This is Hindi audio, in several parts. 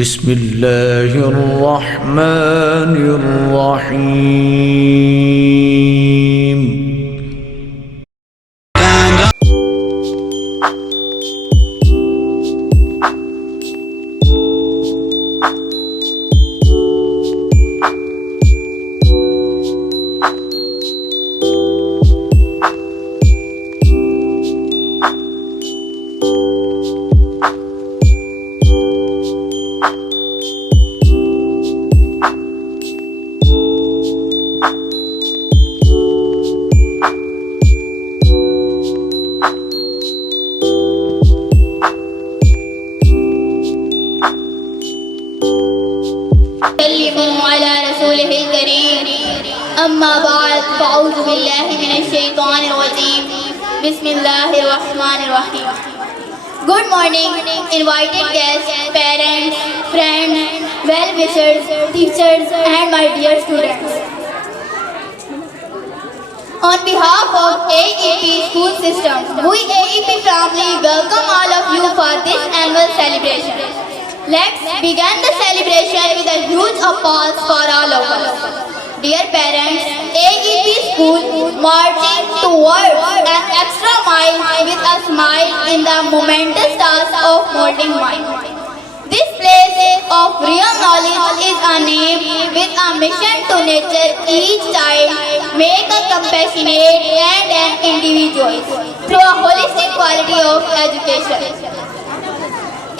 बिस्मिल्लाहिर्रहमानिर्रहीम। अम्मा बाद फ़अऊज़ु बिल्लाहि मिनश्शैतानिर्रजीम बिस्मिल्लाहिर्रहमानिर्रहीम। Good morning, invited guests, parents, friends, well-wishers, teachers, and my dear students. On behalf of AEP school system, we AEP family welcome all of you for this annual celebration. Let's begin the celebration with a huge applause for all of us. Dear parents, AEP school marching towards an extra mile with a smile in the momentous task of molding mind. This place of real knowledge is a name with a mission to nurture each child, make a compassionate and an individual through a holistic quality of education.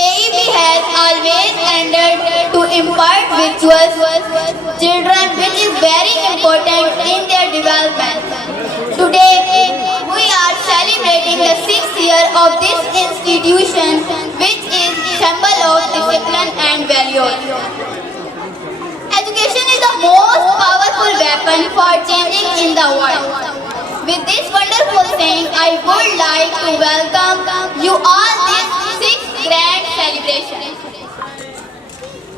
AEP has always endeavored to impart virtues children, which is very important in their development. Today, we are celebrating the 6th year of this institution, which is symbol of discipline and values. Education is the most powerful weapon for changing in the world. With this wonderful saying, I would like to welcome you all this 6th grand celebration.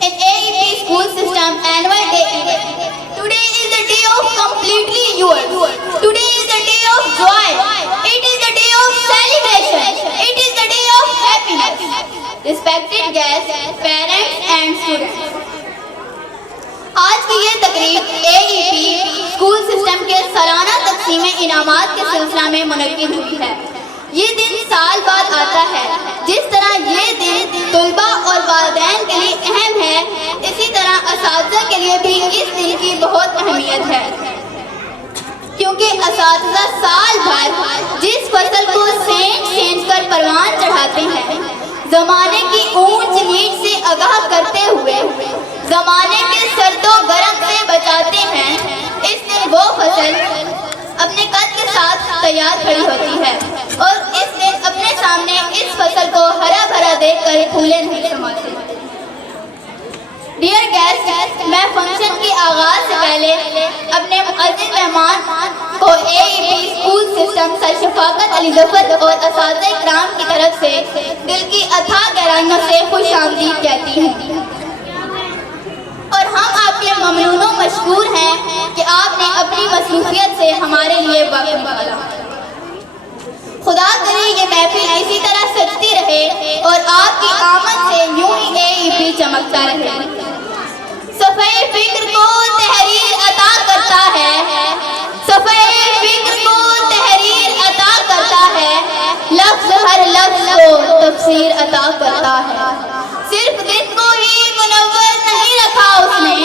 In AEP school system annual day event, today is the day of completely yours. Today is the day of joy. It is the day of celebration. It is the day of happiness. Respected guests, parents and students, आज की ये तकरीब AEP स्कूल सिस्टम के सालाना तकसीम इनामात के सिलसिला में मुनक्किद हुई है। ये दिन साल बाद आता है। जिस तरह ये दिन तुलबा और वालिदैन के लिए अहम है, इसी तरह असातिज़ा के लिए भी इस दिन की बहुत अहमियत है, क्योंकि असातिज़ा साल भर जिस फसल को सेंच कर परवान चढ़ाते हैं, ज़माने की ऊंच नीच से आगाह करते हुए ज़माने के सर्दो गरम से बचाते हैं, इस दिन वो फसल अपने कद के साथ तैयार खड़ी होती है और इस दिन अपने सामने इस फसल को हरा भरा देखकर फूले नहीं समाते। डियर गेस्ट, मैं फंक्शन के आगाज से पहले अपने मुअज़्ज़िज़ मेहमान को AEP school system sir Shafaqat Ali Zafar और असातिज़ा इकराम की तरफ से दिल की अथाह गहराइयों से खुशामदीद कहती हूँ और हम आपके ममनून मशकूर हैं कि आपने अपनी मसरूफियत से हमारे लिए वक्त निकाला। खुदा करे ये महफिल इसी तरह सजती रहे और आपकी आमद से यूं ही AEP चमकता रहे। सफ़े फिक्र को तहरीर अता करता है, सफ़े फिक्र को तहरीर अता करता है, लफ्ज़ हर लफ्ज़ को तफसीर अता करता है। सिर्फ दिन को ही मुनव्वर नहीं रखा उसने,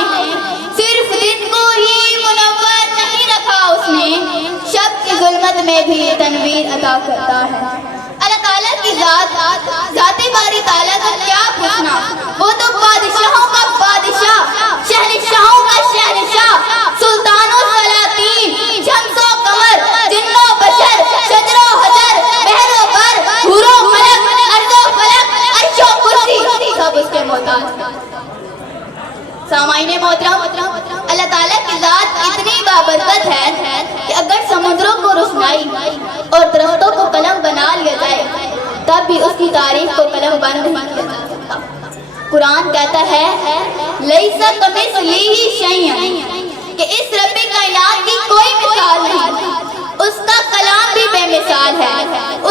सिर्फ दिन को ही मुनव्वर नहीं रखा उसने, शब की जुल्मत में भी तनवीर अता करता है। अल्लाह ताला की ज़ाते बारी ताला का क्या पूछना, वो तो बादशाहों का बादशाह, शहनशाहों का शहनशाह, सुल्तानों सलातीन, शम्सो कमर, जिन्नो बशर, शजरो हजर, बहरो बर, हुरो मलक, अर्ज़ो फलक, अर्शो कुर्सी, सब उसके मोहताज। सामाईने मोहतरम, अल्लाह ताला की ज़ात इतनी बाबरकत है कि अगर समुद्रों को रोशनाई और दरख्तों को कलम बना लिया जाए, तब भी उसकी तारीफ को कलम बंद नहीं किया जा सकता। कुरान कहता है लैसा कमिस्लिही शैअन, कि इस रब्बे कायनात की कोई मिसाल नहीं, उसका कलाम भी बेमिसाल है,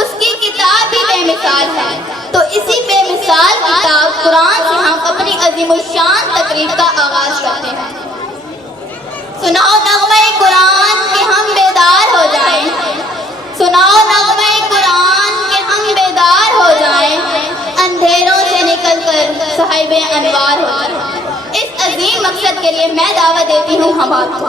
उसकी किताब भी बेमिसाल है। तो इसी बेमिसाल किताब कुरान से हम अपनी अजीमुशान तकरीर का आगाज करते हैं। सुनाओ नग़्मे कुरान के हम बेदार हो जाएं, सुनाओ नग़्मे कुरान के हम बेदार हो जाएं, अंधेरों से निकलकर साहिबे अनवार हो जाएं। इस अजीम मकसद के लिए मैं दावत देती हूँ हम आपको।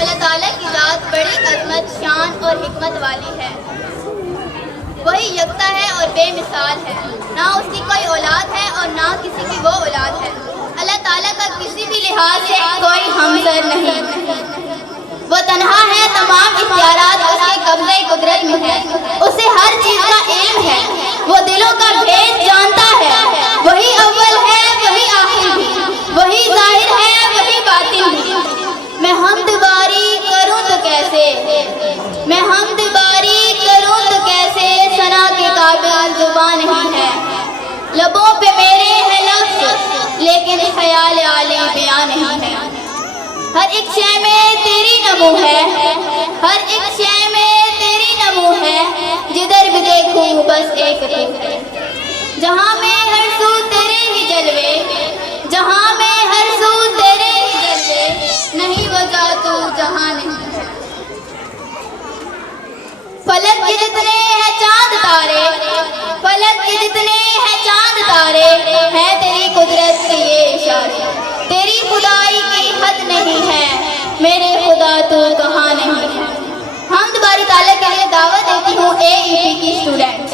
अल्लाह ताला की ज़ात बड़ी अज़मत, शान और हिकमत वाली है। वही यकता है और बेमिसाल है, ना उसकी कोई औलाद है और ना किसी की वो औलाद है। अल्लाह ताला का किसी भी लिहाज से कोई हमसर नहीं। वो तन्हा है, तमाम इख्तियारात उसके कब्ज़े कुदरत में है। उसे हर चीज़ का इल्म है, वो दिलों का भेद जानता है। वही अव्वल है, वही आखिर भी, वही जाहिर है, वही बातिन भी। मैं हमदबारी करूं तो कैसे, मैं हमदबारी करूं तो कैसे, सना के काबिल जुबान नहीं है। लबों पे मेरे है लफ्ज़, लेकिन ख्याल आली बयान नहीं है। हर एक शय में तेरी नमो है, हर एक शय में तेरी नमो है। जिधर भी देखूं बस एक तू है। जहां में हर सू तेरे ही जलवे, जहां में हर सू तेरे ही जलवे, नहीं वजह तू जहां नहीं है। फलक के जितने हैं चांद तारे, फलक के जितने हैं चांद तारे, हैं तेरी कुदरत के ये इशारे। तेरी खुदाई की हद नहीं है, मेरे खुदा तू कहाँ नहीं है। हमद बारी ताला के लिए दावत देती हूँ AEP की स्टूडेंट।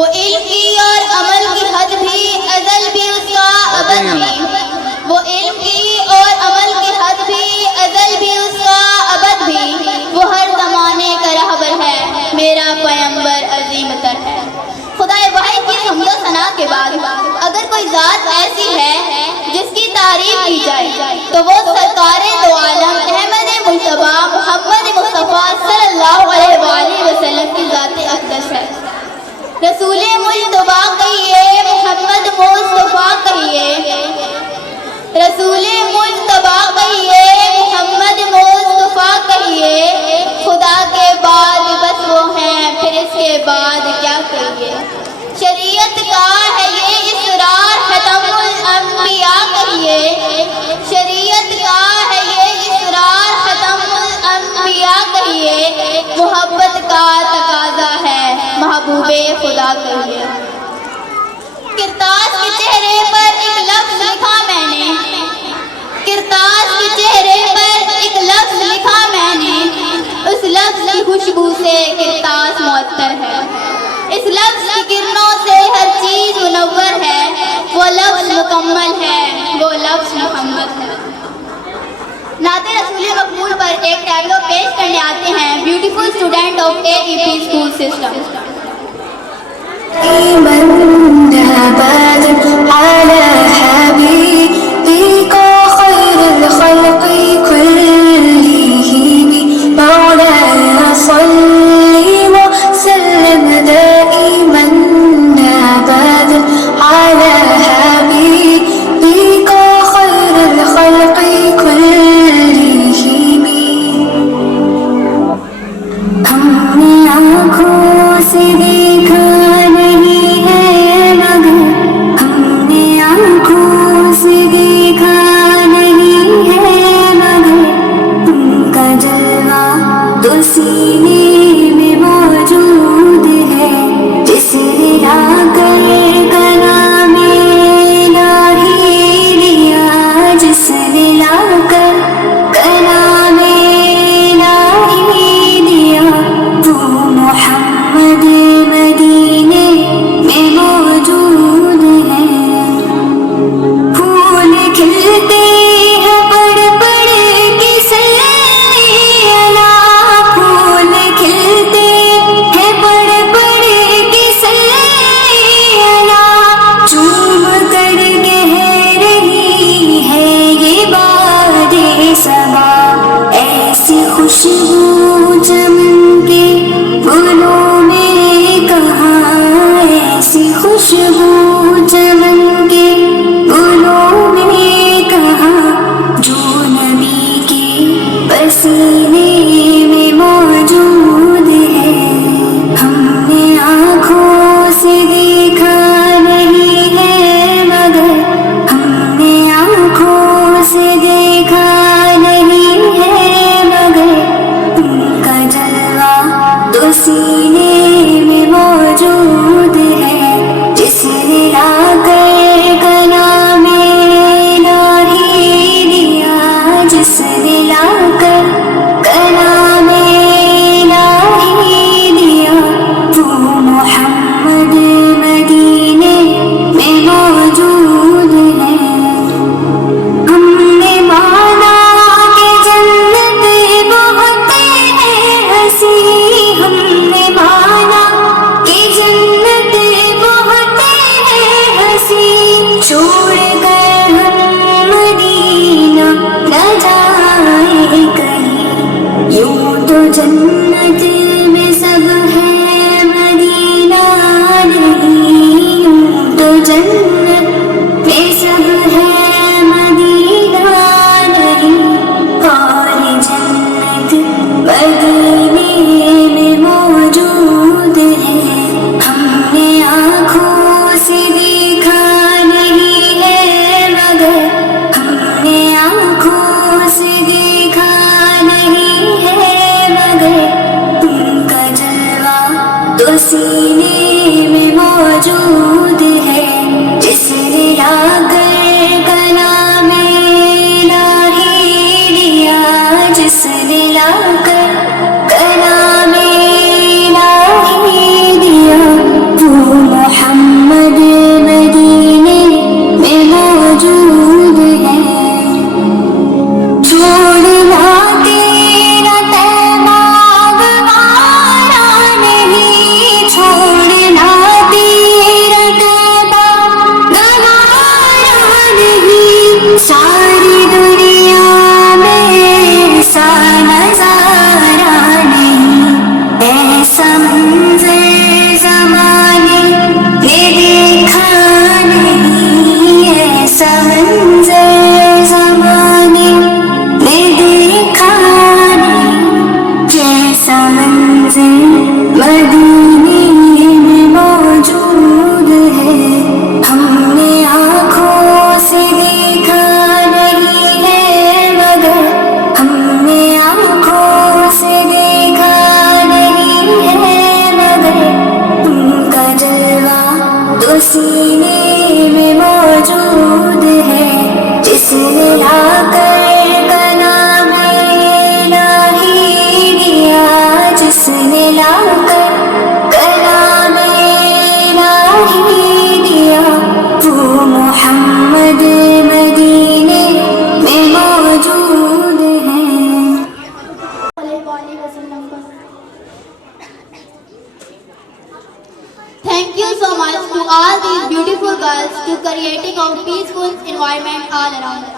वो इल्म की और अमल की हद भी, अज़ल भी उसका अबद भी। वो इल्म की और अमल की हद भी, अज़ल भी उसका अबद भी। वो हर ज़माने का रहबर है, मेरा पैगंबर अज़ीम तर है। खुदाए वाहिद की हम्दो सना के बाद अगर कोई ज़ात ऐसी है जिसकी तारीफ की जाए तो वो सरकारे दो आलम अहमद मुस्तफ़ा मोहम्मद मुस्तफ़ा सल्लल्लाहु अलैहि वसल्लम की ज़ात अक़दस है। रसूले मुस्तफ़ा कहिए, मोहम्मद मुस्तफ़ा कहिए, रसूले मुस्तफ़ा कहिए, मोहम्मद मुस्तफ़ा कहिए। खुदा के बाद बस वो हैं, फिर इसके बाद क्या कहिए। शरीयत का है ये इसरार, खत्मुल अंबिया कहिए। शरीयत का है ये इसरार, खत्मुल अंबिया कहिए। मोहब्बत का तकाजा है, महबूबे खुदा कहिए। किरतास के चेहरे पर एक लफ्ज़ लिखा मैंने, किरतास के चेहरे पर एक लफ्ज़ लिखा मैंने। उस लफ्ज़ की खुशबू से किरतास मुअत्तर है, इस लफ्ज़ की किरणों से हर चीज़ मुनव्वर है। वो लफ्ज़ मुकम्मल है, वो लफ्ज़ मोहम्मद है। नाते रसूल मकबूल पर एक टैब्लो पेश करने आते हैं beautiful student of AEP school system. से देखा नहीं है मगर हमने all these beautiful girls to creating a peaceful environment all around us.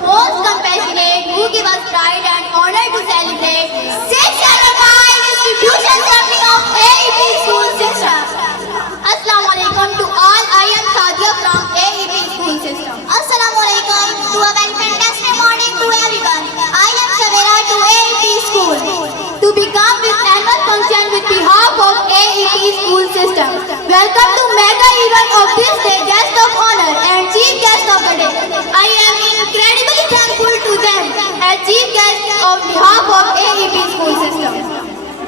Most compassionate, who give us pride and honor to celebrate 675 institution coming of AEP school system. Assalamu alaikum to all. I am Sadia from AEP school system. Assalamu alaikum to a very fantastic morning to everyone. I am Shavera to AEP school. To become with annual function with behalf of AEP school system. Welcome to mega event of this day, guest of honor and chief guest of the day. I am incredibly thankful to them as chief guest on behalf of AEP school system.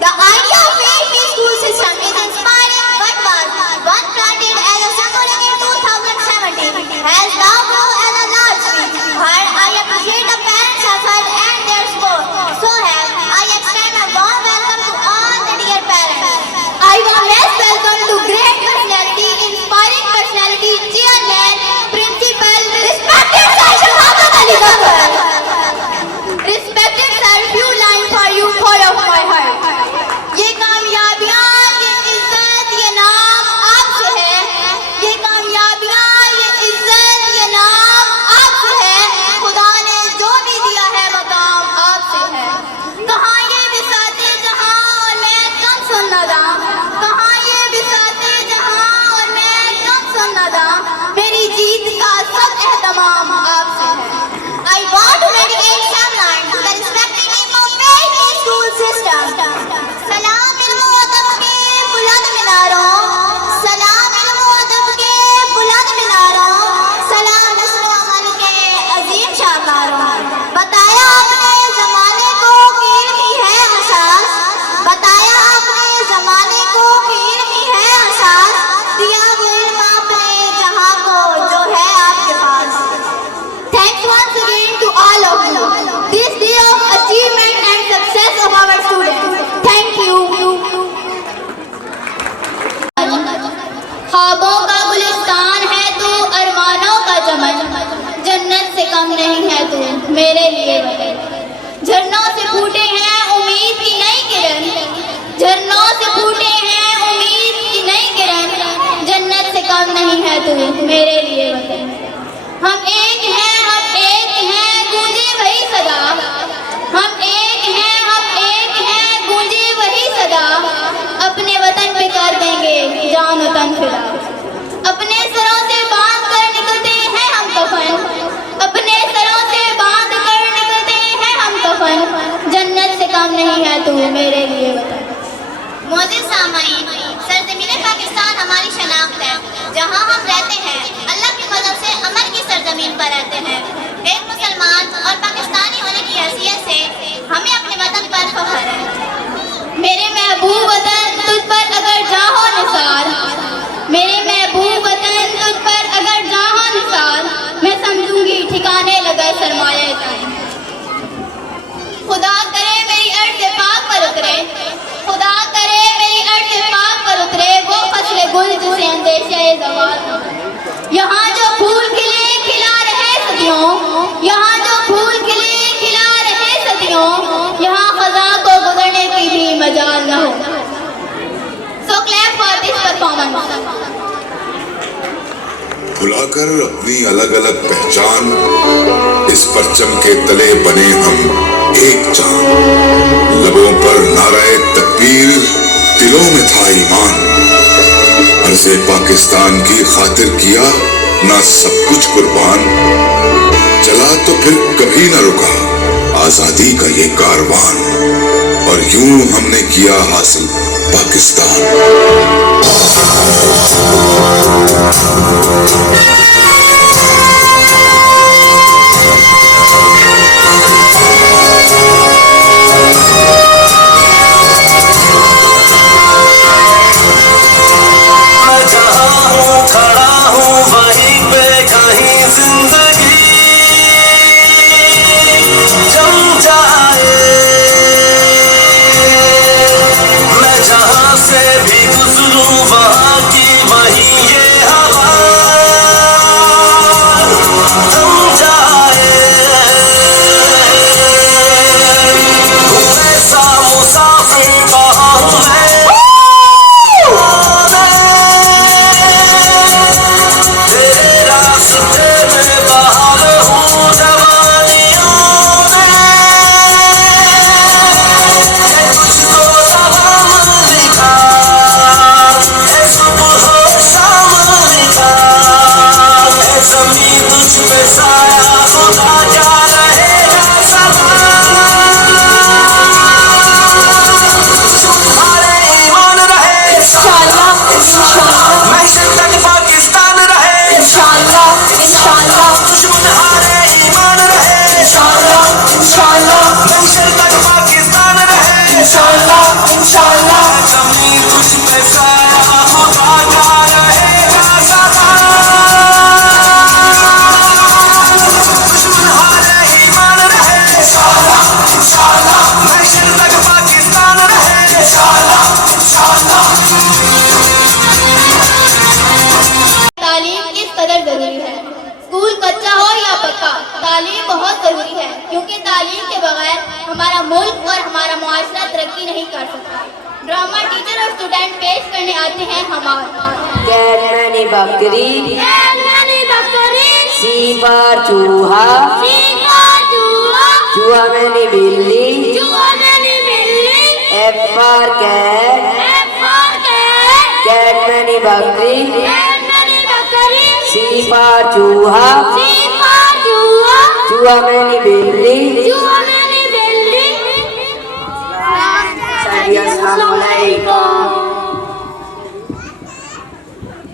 The idea of AEP school system is inspiring but was once planted as a symbol in 2017 has now grown as a large tree. I appreciate the parents' effort and their support. So I extend a warm welcome to all the dear parents. I warmest welcome to great personality, inspiring personality, chairman, principal, respected Sir Shahadat Ali Ghaffar. Respected sir, few lines for you, core of my heart. ये कामयाबियाँ, ये इज्जत, ये नाम आपसे है. ये कामयाबियाँ, ये इज्जत, ये नाम आपसे है. खुदा ने जो भी दिया है मकाम आपसे है. कहाँ ये बिसाते जहाँ और मैं कम सुन नदा. कहाँ ये बिसाते जहाँ और मैं कम सुन नदा. मेरी जीत का सब एहतमाम आपसे है. I want to dedicate some lines to the respected team of AEP school system. सलाम इल्म अदब के बुलंद मीनारों, सलाम इल्म अदब के बुलंद मीनारों, सलाम नस्ल अमल के अजीम शाहकारों. बताया आपने जमाने को कि इल्म ही है असास. बताया आपने जमाने को कि इल्म ही है असास. दिया वो इल्म आपने जहां को जो है आपके पास. Thanks once again to all of you. This day of achievement and success of our students. Thank you. ख्वाबों का गुलिस्तान है तू, अरमानों का चमन. जन्नत से कम नहीं है तू मेरे लिए वतन. झरनों से फूटे हैं उम्मीद की नई किरण. झरनों से फूटे हैं उम्मीद की नई किरण. जन्नत से कम नहीं है तू मेरे लिए वतन. हम एक हैं गूंजे वही सदा. हम एक हैं गूंजे वही सदा. अपने वतन पे कर देंगे जान और तन फिदा. अपने सरों से बांध कर निकलते हैं हम कफन. अपने सरों से बांध कर निकलते हैं हम कफन. जन्नत से कम नहीं है तू मेरे लिए वतन. मोअज़्ज़िज़ सामाईन, सरज़मीन पाकिस्तान हमारी शनाख्त है. जहाँ हम रहते हैं अल्लाह के फज़ल से अमन की सरजमीन पर रहते हैं. एक मुसलमान और पाकिस्तानी होने की हैसियत से हमें अपने वतन पर फख्र है. मेरे महबूब वतन तुझ पर अगर जाहो निसार. मेरे महबूब वतन तुझ पर अगर जाहो निसार. मैं समझूंगी ठिकाने लगा सरमाया ताईं. खुदा करे मेरी अर्ज़ पाक पर उतरे. खुदा करे मेरी अर्ज़ पाक पर उतरे वो फसले गुल जिसे अंदेशे ज़वाल. यहाँ जो फूल खिले खिला रहे सदियों. यहाँ जो फूल खिले खिला रहे सदियों. यहाँ खज़ां को गुजरने की भी मजाल न हो. So clap for this performance. भुलाकर अपनी अलग अलग पहचान, इस परचम के तले बने हम एक जान. लबों पर नाराए तकबीर, दिलों में था ईमान. अर्ज़े पाकिस्तान की खातिर किया ना सब कुछ कुर्बान. चला तो फिर कभी न रुका आजादी का ये कारवान. और यूं हमने किया हासिल पाकिस्तान. से भी गुजरूं वहाँ की वहीं ये मुल्क और हमारा मुआशरा तरक्की नहीं कर सकता। ड्रामा टीचर और स्टूडेंट पेश करने आते हैं हमारे। कैटमैनी बकरी, सी फॉर चूहा, चूहा मैनी बिल्ली, एफ फॉर कैट, कैटमैनी बकरी, सी फॉर चूहा, चूहा मैनी बिल्ली।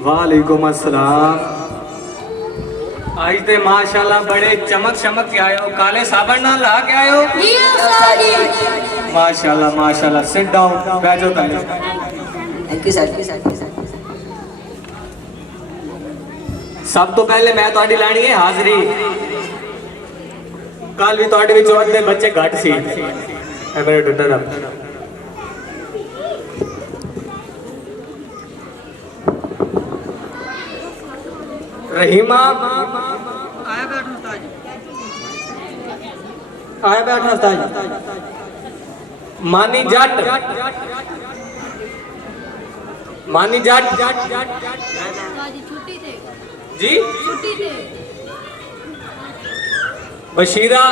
वालेकुम अस्सलाम। आज ते माशाल्लाह बड़े चमक चमक के आए हो, काले साबन ना ला के आए हो। माशाल्लाह माशाल्लाह। सिट डाउन, बैठो ताली। Thank you sir. सब तो पहले मैं ਤੁਹਾਡੀ ਲੈਣੀ ਹੈ ਹਾਜ਼ਰੀ। ਕੱਲ ਵੀ ਤੁਹਾਡੇ ਵਿੱਚੋਂ ਅੱਧੇ ਬੱਚੇ ਘੱਟ ਸੀ। ਇਹ ਮੇਰੇ ਟੁੱਟਾ ਦਾ रहीमा आया बैठो उस्ताद। मानी जट जी, बशीरा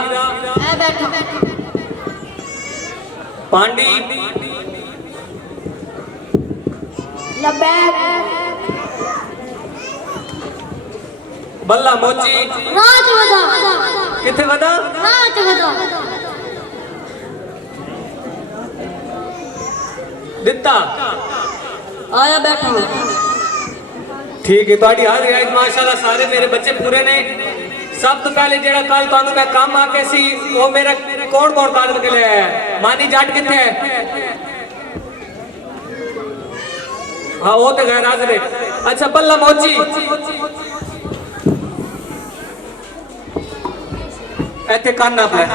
पांडी, बल्ला मोची, किथे वदा दिता आया बैठो। ठीक है। ਤੁਹਾਡੀ ਹਾਜ਼ਰੀ ਅੱਜ ਮਾਸ਼ਾਅੱਲਾ ਸਾਰੇ ਮੇਰੇ ਬੱਚੇ ਪੂਰੇ ਨੇ। ਸਭ ਤੋਂ ਪਹਿਲੇ ਜਿਹੜਾ ਕੱਲ ਤੁਹਾਨੂੰ ਮੈਂ ਕੰਮ ਆ ਕੇ ਸੀ ਉਹ ਮੇਰਾ ਕੌਣ ਕੌਣ ਕਾਗਜ਼ ਕੇ ਲਿਆ ਹੈ? ਮਾਨੀ ਜੱਟ ਕਿੱਥੇ ਹੈ? ਹਾਂ ਉਹ ਤੇ ਗੈਰ ਹਾਜ਼ਰ ਹੈ। ਅੱਛਾ ਬੱਲਾ ਮੋਚੀ ਇੱਥੇ ਕੰਨ ਆਪ ਲੈ।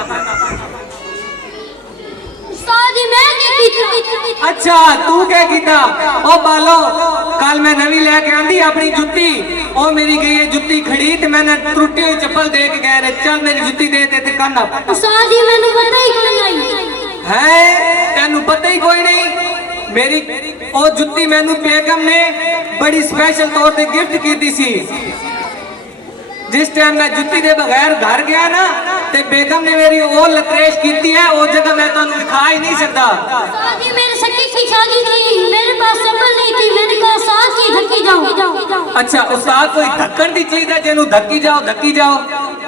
अच्छा तू क्या कीता? ओ बालो कल मैं नवी लेके आंदी अपनी जुत्ती, ओ मेरी गई है जुत्ती खड़ी ते मैंने टुटी हुई चप्पल दे के गए ने। चल मेरी जुत्ती दे ते कान अप। उस्ताद जी मैंने पता ही कोई नहीं है, तेनू पता ही कोई नहीं। मेरी ओ जुत्ती मैनू बेगम ने बड़ी स्पेशल तौर पे गिफ्ट की थी सी। जिस टाइम मैं जुत्ती दे बगैर घर गया ना ते बेगम ने मेरी वो लतरेश की है, वो जगह मैं तुहानू दिखा ही नहीं सकता। उस्ताद जी मेरे सखी की शादी थी, मेरे पास चप्पल नहीं थी, मैंने कहा साथ ही धक्की जाओ। अच्छा उस्ताद कोई धक्कन दी चीज है जेनू धक्की जाओ धक्की जाओ।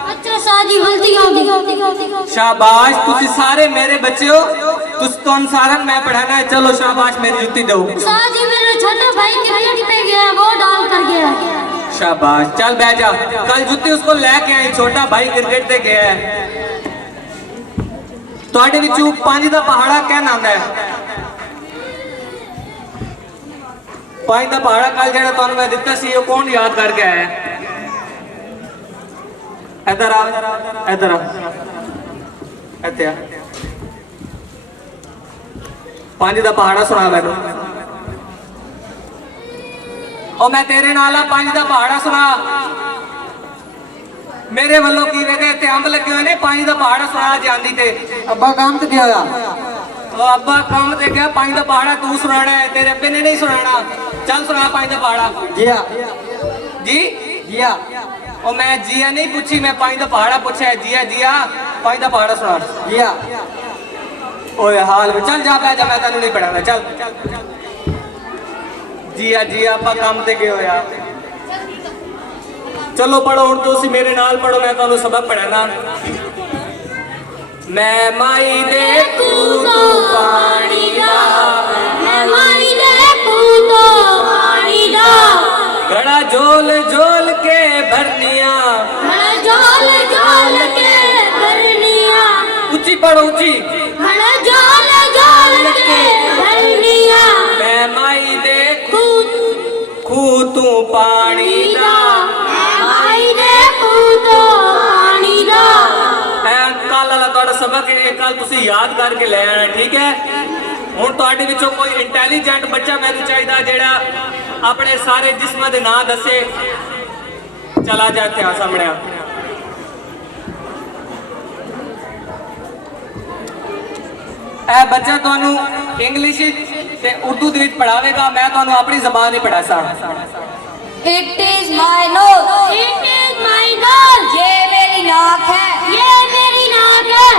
अच्छा उस्ताद जी गलती हो गई। शाबाश, तुसी सारे मेरे बच्चे हो, तुम सारन मैं पढ़ाना है। चलो शाबाश मेरी जुत्ती दो। उस्ताद जी मेरा छोटा भाई क्रिकेट पे गया, वो डाल कर गया। शाबाश, चल बैठ जा। कल जुत्ती उसको लेके आई, छोटा भाई क्रिकेट पे गया है। ਤੁਹਾਡੇ ਵਿੱਚੋਂ ਪੰਜ ਦਾ ਪਹਾੜਾ ਕਹਿਣਾ ਆਉਂਦਾ ਹੈ? ਪੰਜ ਦਾ ਪਹਾੜਾ ਕੱਲ ਜਿਹੜਾ ਤੁਹਾਨੂੰ ਮੈਂ ਦਿੱਤਾ ਸੀ ਉਹ ਕੌਣ ਯਾਦ ਕਰਕੇ ਆਇਆ ਹੈ? ਇੱਧਰ ਆ, ਇੱਧਰ ਆ, ਇੱਥੇ ਆ। ਪੰਜ ਦਾ ਪਹਾੜਾ ਸੁਣਾ ਮੈਨੂੰ। ਉਹ ਮੈਂ ਤੇਰੇ ਨਾਲ ਆ, ਪੰਜ ਦਾ ਪਹਾੜਾ ਸੁਣਾ। मेरे वालों की वे इतने अंब लगे हुए ने, पानी का पहाड़ा सुना जाती थे। अब्बा काम ते गया होया। अब्बा काम ते गया, पानी का पहाड़ा तू सुनाना है, तेरे अब्बे ने नहीं सुनाना। चल सुना पानी का पहाड़ा। जिया जी जिया। और मैं जिया नहीं पूछी, मैं पानी का पहाड़ा पूछा है। जिया जिया पानी का पहाड़ा सुना। जिया ओए हाल में चल जा, बैठ जा, मैं तेनू नहीं पढ़ाना। चल जिया जिया अब्बा काम ते गए होया। चलो पढ़ो हुण तुसीं मेरे नाल पढ़ो, मैं तुहानू सबक पढ़ाना। मैं माई दे कूदो पानी दा, मैं माई दे कूदो पानी दा, घड़ा झोल झोल के भरनिया, घड़ा झोल झोल के भरनिया। ऊंची पढ़ो ऊंची। घड़ा झोल झोल के भरनिया, मैं माई दे खूह तू पानी दा, सबक कल तुसी याद करके ले आना, ठीक है? हुण तुहाडे विचों कोई इंटैलीजेंट बच्चा मैनूं चाहिदा जेड़ा अपने सारे जिस्मां दे नाम दसे। चला जा इत्थे आ सामने आ। ਇਹ ਬੱਚਾ ਤੁਹਾਨੂੰ ਇੰਗਲਿਸ਼ ਤੇ ਉਰਦੂ ਦੇ ਵਿੱਚ ਪੜਾਵੇਗਾ, ਮੈਂ ਤੁਹਾਨੂੰ ਆਪਣੀ ਜ਼ਬਾਨ ਹੀ ਪੜ੍ਹਾ ਸਕਦਾ। It is my nose. It is my nose. ये मेरी नाक है। ये मेरी नाक है।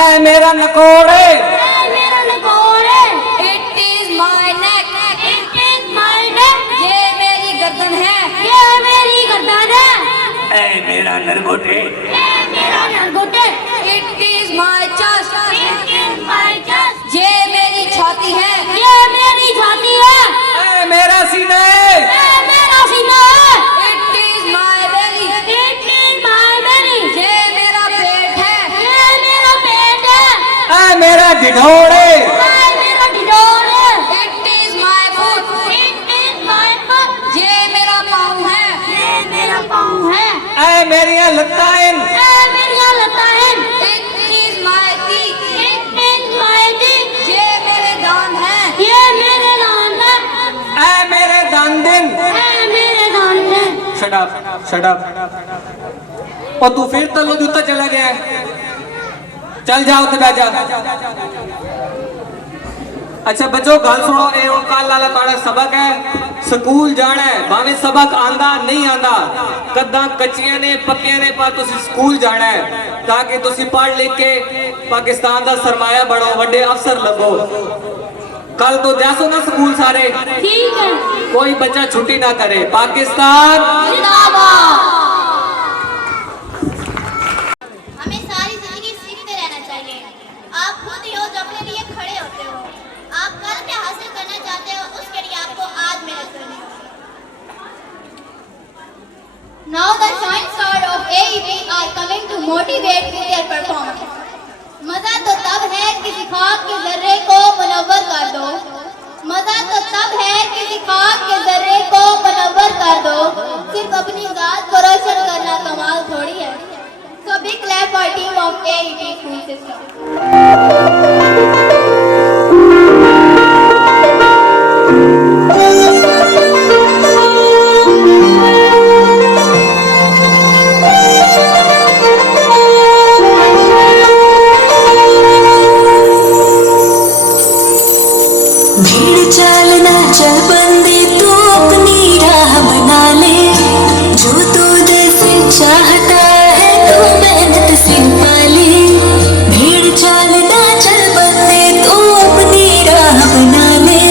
ऐ मेरा नकोड़ है। ये मेरा नकोड़ है। It is my neck. It is my neck. ये मेरी गर्दन है। ये मेरी गर्दन है। ऐ मेरा नरगोटे। ये मेरा नरगोटे। It is my chest. It is my chest. ये मेरी छाती है। ये मेरी छाती है। ऐ मेरा सीना है। ये मेरा सीना है। It is my belly. It is my belly. ये मेरा पेट है। ये मेरा पेट है। ऐ मेरा ढिढोर है। ये मेरा ढिढोर है। It is my foot. It is my foot. ये मेरा पाँव है। ये मेरा पाँव है। ऐ मेरियां लत्तां हैं। ये मेरियां लत्तां हैं। It is my teeth. It is my teeth. ये मेरे दांत हैं। ये मेरे दांत हैं। ऐ मेरे दांदिन। ये मेरे दांत हैं। Shut up, shut up. और तू फिर तलो जूता चला गया है। चल जाओ ते बैठ जा। अच्छा बच्चों गल सुनो, ये हुण कल वाला तुहाडा सबक है, स्कूल जाना है, भावें सबक आंदा नहीं आंदा, कद्दां कच्चियां ने पक्कियां ने, पर तुसीं स्कूल जाना है ताकि तुसीं पढ़ लिख के पाकिस्तान दा सरमाया बनो, वड्डे अफसर लगो। कल तो जासो ना स्कूल सारे, ठीक है। कोई बच्चा छुट्टी ना करे। पाकिस्तान जिंदाबाद। हमें सारी जिंदगी सीखते रहना चाहिए। आप खुद ही हो जो अपने लिए खड़े होते हो। आप कल क्या हासिल करना चाहते हो, उसके लिए आपको आज मेहनत करनी होगी। Now the shine star of AEP are coming to motivate with their performance. मजा तो तब है किसी खाक के जर्रे को मुनव्वर कर दो। मजा तो तब है किसी खाक के जर्रे को मुनव्वर कर दो। सिर्फ अपनी जात को रोशन करना कमाल थोड़ी है। So big clap for team of AEP school system. भीड़ चालना चल बंदी तू अपनी राह बना ले, जो तू दिल से चाहता है तू मेहनत से पाले। भीड़ चालना चल बंदी तू अपनी राह बना ले,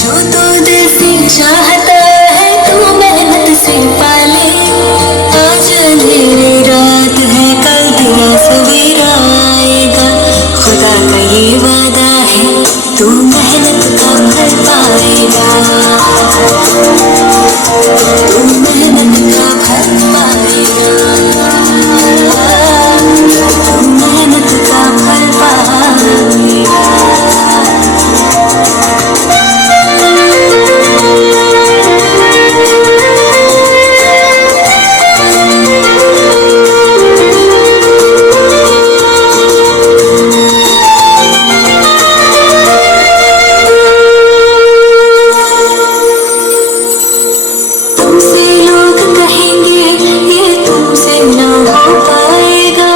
जो तू दिल से चाहता है तू मेहनत से पाले। आज अंधेरी रात है कल तेरा सवेरा आएगा, खुदा का ये वादा है तू मेहनत का फल पाएगा। तू मेहनत का फल पाएगा। तू मेहनत का फल पाएगा। तुमसे लोग कहेंगे ये तुमसे ना हो पाएगा।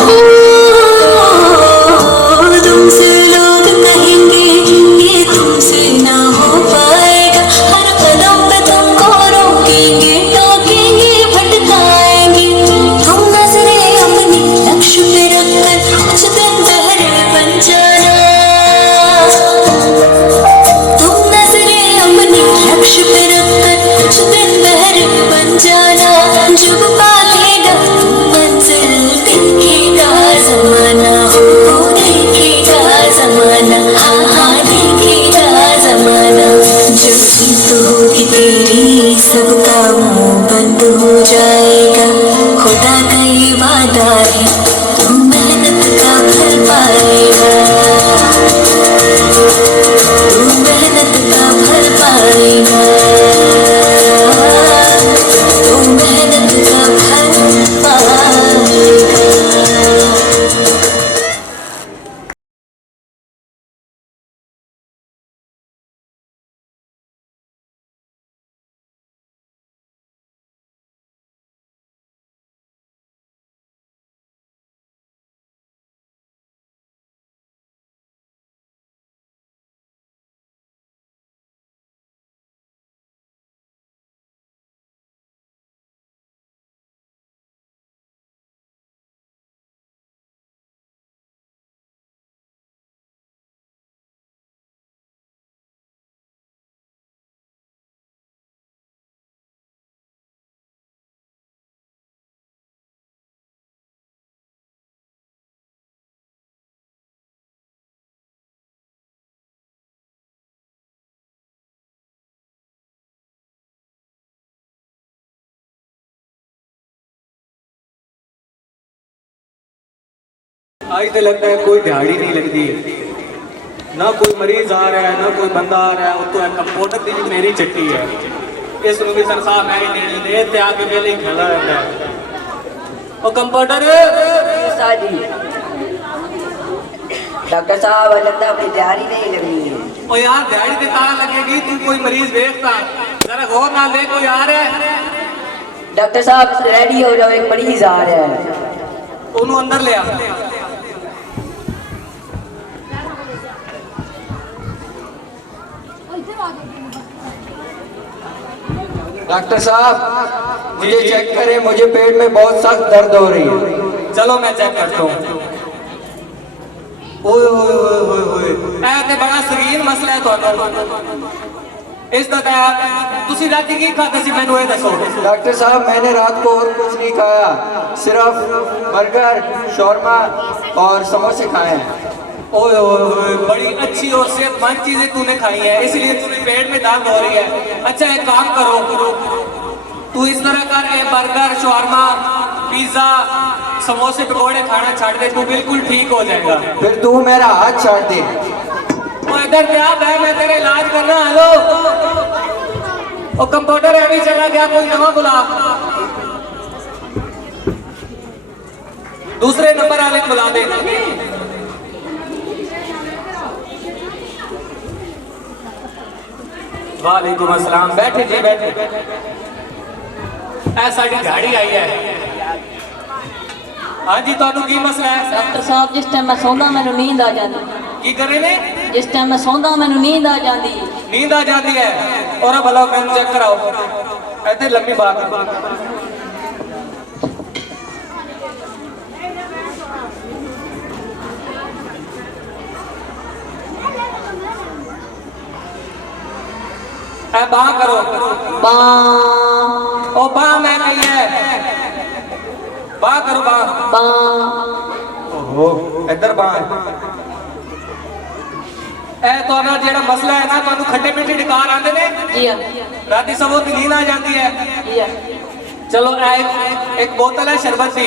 हो तुमसे लोग कहेंगे ये तुमसे ना हो पाएगा। हर कदम पे तुमको रोकेंगे, टोकेंगे, भटकाएंगे। तुम नजरें अपने लक्ष्य पे रखकर कुछ दिन बहरे बन जाना। तुम नजरें अपने लक्ष्य पे रखकर कुछ दिन बहरे बन जाना। जब पालेगा तू मंजिल देखेगा जमाना, हो देखेगा जमाना, हाँ हाँ देखेगा जमाना। जब जीत होगी तेरी सबका मुंह बंद हो जाएगा। खुदा का ये वादा है तू मेहनत का फल पाएगा। तू मेहनत का फल पाएगा। आज तो लगता है कोई दिहाड़ी नहीं लगती, ना कोई मरीज आ रहा है ना कोई बंदा आ रहा है। तो कंपाउंडर की मेरी चिट्ठी है, इस भी तनख्वाह मैं ही देनी दे ते आके पहले ही खेला रहता है। और कंपाउंडर डॉक्टर साहब लगता है अपनी दिहाड़ी नहीं लगनी है। ओ यार दिहाड़ी ते कहाँ लगेगी, तू कोई मरीज देखता जरा गौर ना ले, कोई आ रहा है। डॉक्टर साहब रेडी हो जाओ, एक मरीज आ रहा है। उन्होंने अंदर ले आ। डॉक्टर साहब मुझे चेक करें, मुझे पेट में बहुत सख्त दर्द हो रही है। चलो मैं चेक करता हूँ। ओए ओए ओए ओए ओए ऐ ते बड़ा संगीन मसला है ਤੁਹਾਨੂੰ। इस तरह तुसी राती की खाता सी मैनू ये दसो। डॉक्टर साहब मैंने रात को और कुछ नहीं खाया, सिर्फ बर्गर, शौरमा और समोसे खाए हैं। ओए ओए ओए बड़ी अच्छी और सेहतमंद चीजें तूने खाई है, इसलिए तुम्हें पेट में दर्द हो रही है। अच्छा एक काम करो, तू इस तरह कर, ये बर्गर, शौरमा, पिज्जा, समोसे, पकौड़े खाना छोड़ दे, तू बिल्कुल ठीक हो जाएगा। फिर तू मेरा हाथ छोड़ दे। इधर क्या है, मैं तेरे इलाज करना। हेलो ओ कंपाउंडर अभी चला गया, कोई नवा बुला, दूसरे नंबर वाले को बुला दे। वालेकुम अस्सलाम, बैठे जी बैठे। ऐसा गाड़ी आई है। हाँ जी ਤੁਹਾਨੂੰ ਕੀ ਮਸਲਾ ਹੈ? डॉक्टर साहब जिस टाइम मैं सौंदा मैनू नींद आ जाती, ਕੀ ਕਰ ਰਹੇ ਨੇ? जिस टाइम मैं सौंदा मैनू नींद आ जाती। नींद आ जाती है और भला मैं चेक कराओ, ऐसे लंबी बात है। बाह करो, बाँ ओ बाह मैं कही है, बाह करो बाह। बाँ ओहो इधर बाह ए तो ना जेड़ा मसला है ना, ਤੁਹਾਨੂੰ ਖੱਟੇ ਮਿੱਠੇ ਡਕਾਰ ਆਂਦੇ ਨੇ जी हाँ ਰਾਤੀ ਸਭ ਨੂੰ ਨੀਂਦ ਆ ਜਾਂਦੀ ਹੈ। जी हाँ। ਚਲੋ ਇੱਕ ਬੋਤਲ ਹੈ ਸ਼ਰਬਤ ਦੀ,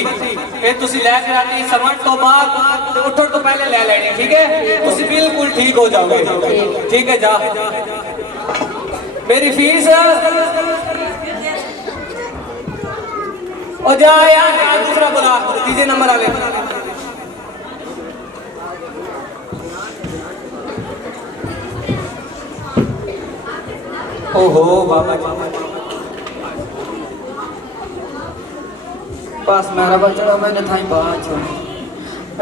ਇਹ ਤੁਸੀਂ ਲੈ ਕੇ ਰਾਤੀ ਸਮਝ ਤੋਂ ਬਾਅਦ ਤੇ ਉੱਠਣ ਤੋਂ ਪਹਿਲੇ ਲੈ ਲੈਣੀ, ਠੀਕ ਹੈ? ਤੁਸੀਂ ਬਿਲਕੁਲ ਠੀਕ ਹੋ ਜਾਓਗੇ। ठीक है जा। मेरी फीस और जा यार, दूसरा बुला, तीसरे नंबर वाले। ओहो बाबा जी, बस मेरा बच्चा मैंने थाई बात।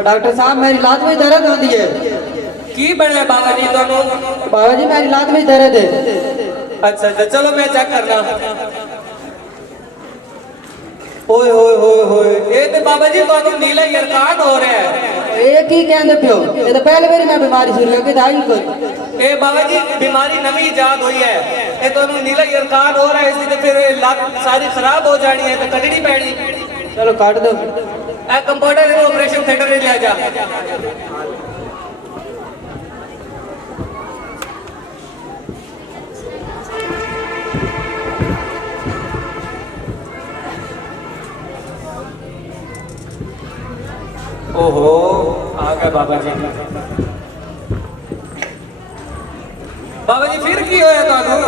डॉक्टर साहब मेरी लात में दर्द होती है। की बने बाबा जी दोनों? बाबा जी मेरी लात में दर्द है। अच्छा अच्छा चलो मैं चेक करना। ओए ओए ओए ओए ये तो बाबा जी तो नीला यरकान हो रहा है। ये की कहंदे पियो, ये तो पहले बारी मैं बीमारी शुरू करके दाई को। ए बाबा जी बीमारी नवी इजाद हुई है, ये तो नीला यरकान हो रहा है, इसलिए तो फिर लात सारी खराब हो जानी है, तो कटनी पैनी। चलो काट दो। ए कंपाउंडर ऑपरेशन थिएटर में ले जा। ओहो आ गए बाबा जी। बाबा जी फिर की होया ਤੁਹਾਨੂੰ?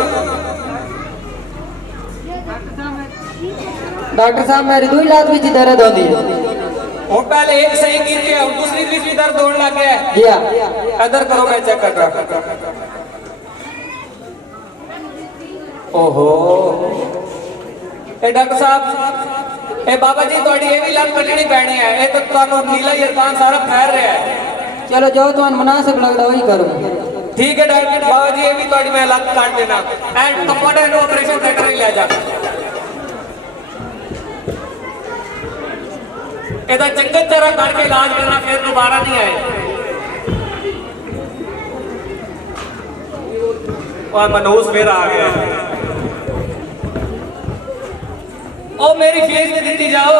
डॉक्टर साहब मेरी दुई लात में दर्द होती है। ਹੁਣ पहले एक सही की थी, अब दूसरी तीसरी दर्द होने लग गया है। जी हाँ। इधर करो मैं चेक कर रहा। ओहो ए डॉक्टर साहब, ए बाबा जी थोड़ी ये भी लत कटनी पैनी है, ये तो ਤੁਹਾਨੂੰ नीला यरकान सारा फैल रहा है। चलो जो तुम मुनासिब लगता वही करो। ठीक है डॉक्टर बाबा जी, ये भी थोड़ी मैं लत काट देना एंड कंपाउंडर ऑपरेशन थिएटर ही ले जा। ਇਹਦਾ ਚੰਗੀ ਤਰ੍ਹਾਂ ਕਰਕੇ ਇਲਾਜ ਕਰਨਾ, ਫਿਰ ਦੁਬਾਰਾ ਨਹੀਂ ਆਏ। और मनोज फिर आ गया। ओ मेरी फीस भी दी जाओ।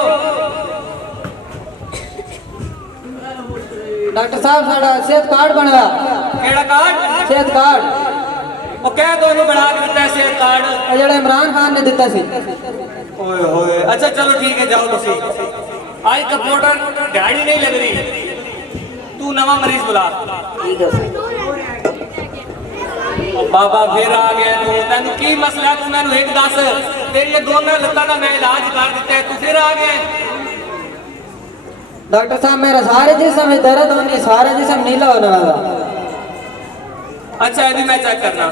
डॉक्टर साहब साड़ा सेहत कार्ड बनवा। केड़ा कार्ड? सेहत कार्ड ओ कह दो इन्हें बना के दिता है सेहत कार्ड, जेड़ा इमरान खान ने दिता सी। ओए होए अच्छा चलो ठीक है, जाओ तुसी। आज कंप्यूटर गाड़ी नहीं लग रही, तू नवा मरीज बुला। ठीक है सर। ਉਹ ਬਾਬਾ ਫੇਰ ਆ ਗਿਆ ਤੂੰ, ਤੈਨੂੰ ਕੀ ਮਸਲਾ? ਤੂੰ ਮੈਨੂੰ ਇੱਕ ਦੱਸ, ਤੇਰੀਆਂ ਦੋਨਾਂ ਲੱਤਾਂ ਦਾ ਮੈਂ ਇਲਾਜ ਕਰ ਦਿੱਤਾ, ਤੂੰ ਫਿਰ ਆ ਗਿਆ। डॉक्टर साहब मेरा सारे जिस्म में दर्द होने, सारा जिस्म नीला होने वाला। ਅੱਛਾ ਇਹਦੀ ਮੈਂ ਚੈੱਕ ਕਰਨਾ।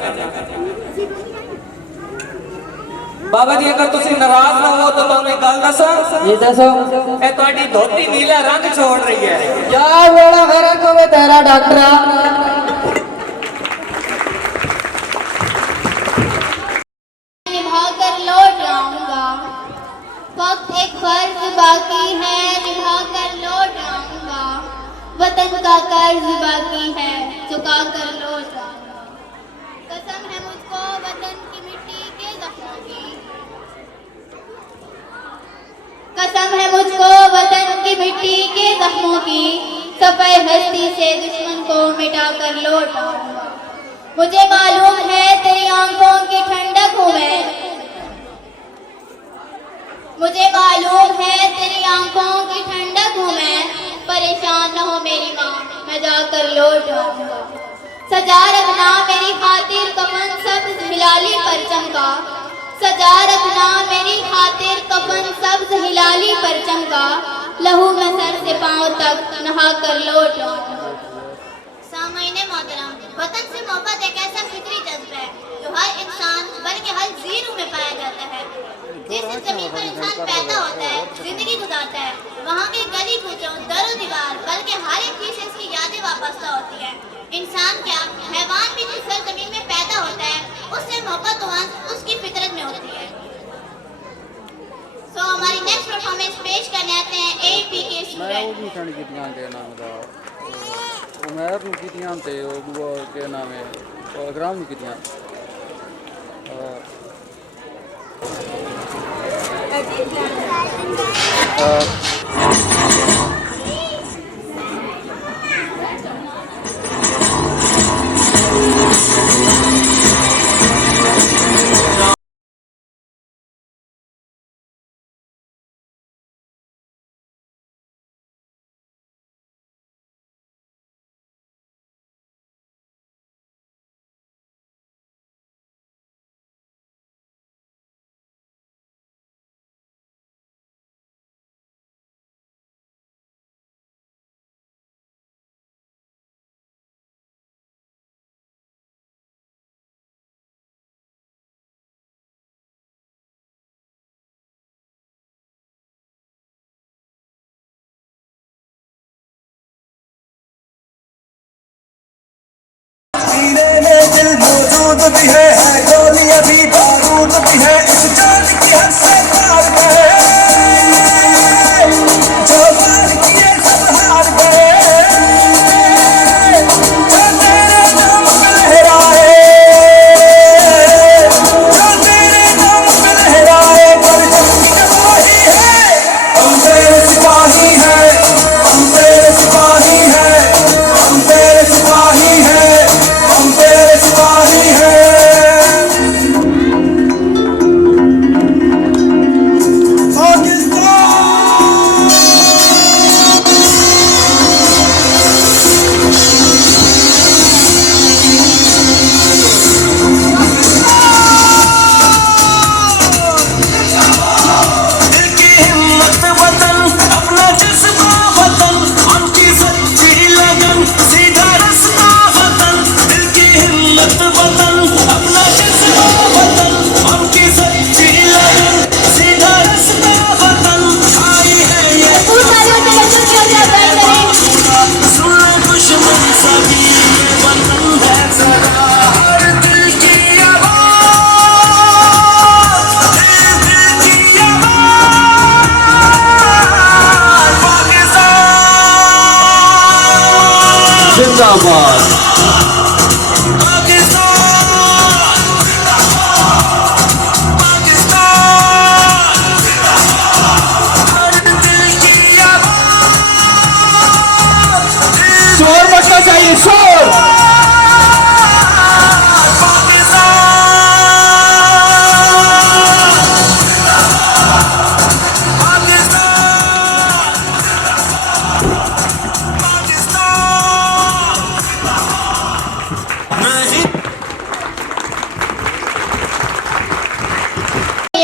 ਬਾਬਾ ਜੀ ਅਗਰ ਤੁਸੀਂ ਨਾਰਾਜ਼ ਨਾ ਹੋ ਤਾਂ ਤੁਹਾਨੂੰ ਇੱਕ ਗੱਲ ਦੱਸਾਂ, ये दसो ਇਹ ਤੁਹਾਡੀ ਧੋਤੀ ਨੀਲਾ ਰੰਗ ਛੋੜ ਰਹੀ ਹੈ। क्या बड़ा फर्क होगा तेरा डॉक्टर? निभा कर लौट आऊंगा, वक्त एक फर्ज बाकी है, निभा कर लौट आऊंगा, वतन का कर्ज बाकी है, चुका कर लौट आऊंगा। कसम है मुझको वतन की मिट्टी के जख्मों की, कसम है मुझको वतन की मिट्टी के जख्मों की, सफेद हस्ती से दुश्मन को मिटा कर लौट आऊंगा। मुझे मालूम है तेरी आंखों की ठंडक हूँ मैं, मुझे मालूम है तेरी आंखों की ठंडक हूँ मैं, परेशान न हो मेरी माँ, मैं जाकर लौट आऊंगा। सजा रखना मेरी खातिर कफन सब्ज हिलाली परचम का, सजा रखना मेरी खातिर कफन सब्ज हिलाली परचम का, लहू में सर से पांव तक नहा कर लौट आऊंगा। सामईने मोहतरम, वतन से मोहब्बत एक ऐसा फितरी जज्बा है जो हर इंसान बल्कि हर जीरू में पाया जाता है। जिस जमीन पर इंसान पैदा होता है, जिंदगी गुजारता है, वहाँ के गली कूचों, दरो दीवार, बल्कि हर एक चीज से इसकी यादें वापसता होती है। इंसान क्या, हैवान भी जिस सरजमीन में पैदा होता है, उससे मोहब्बत तो उसकी फितरत में होती है। सो हमारी नेक्स्ट परफॉर्मेंस पेश करने आते हैं AP के स्टूडेंट। उमर ਨੂੰ ਕੀਤੀਆਂ ਤੇ ਉਹ ਦੂਆ ਕੇ ਨਾਮ ਹੈ ਪ੍ਰੋਗਰਾਮ ਨੂੰ ਕੀਤੀਆਂ दिल मौजूद भी है गोलियां भी बारूद भी है, इस जान की हद से पार गए, जो वार किए सब हार गए, जो तेरे नाम पे लहराए, जो तेरे नाम पे लहराए, परचम की गवाही है, हम तेरे सिपाही हैं, हम तेरे सिपाही हैं, हम तेरे सिपाही हैं, हम तेरे सिपाही हैं।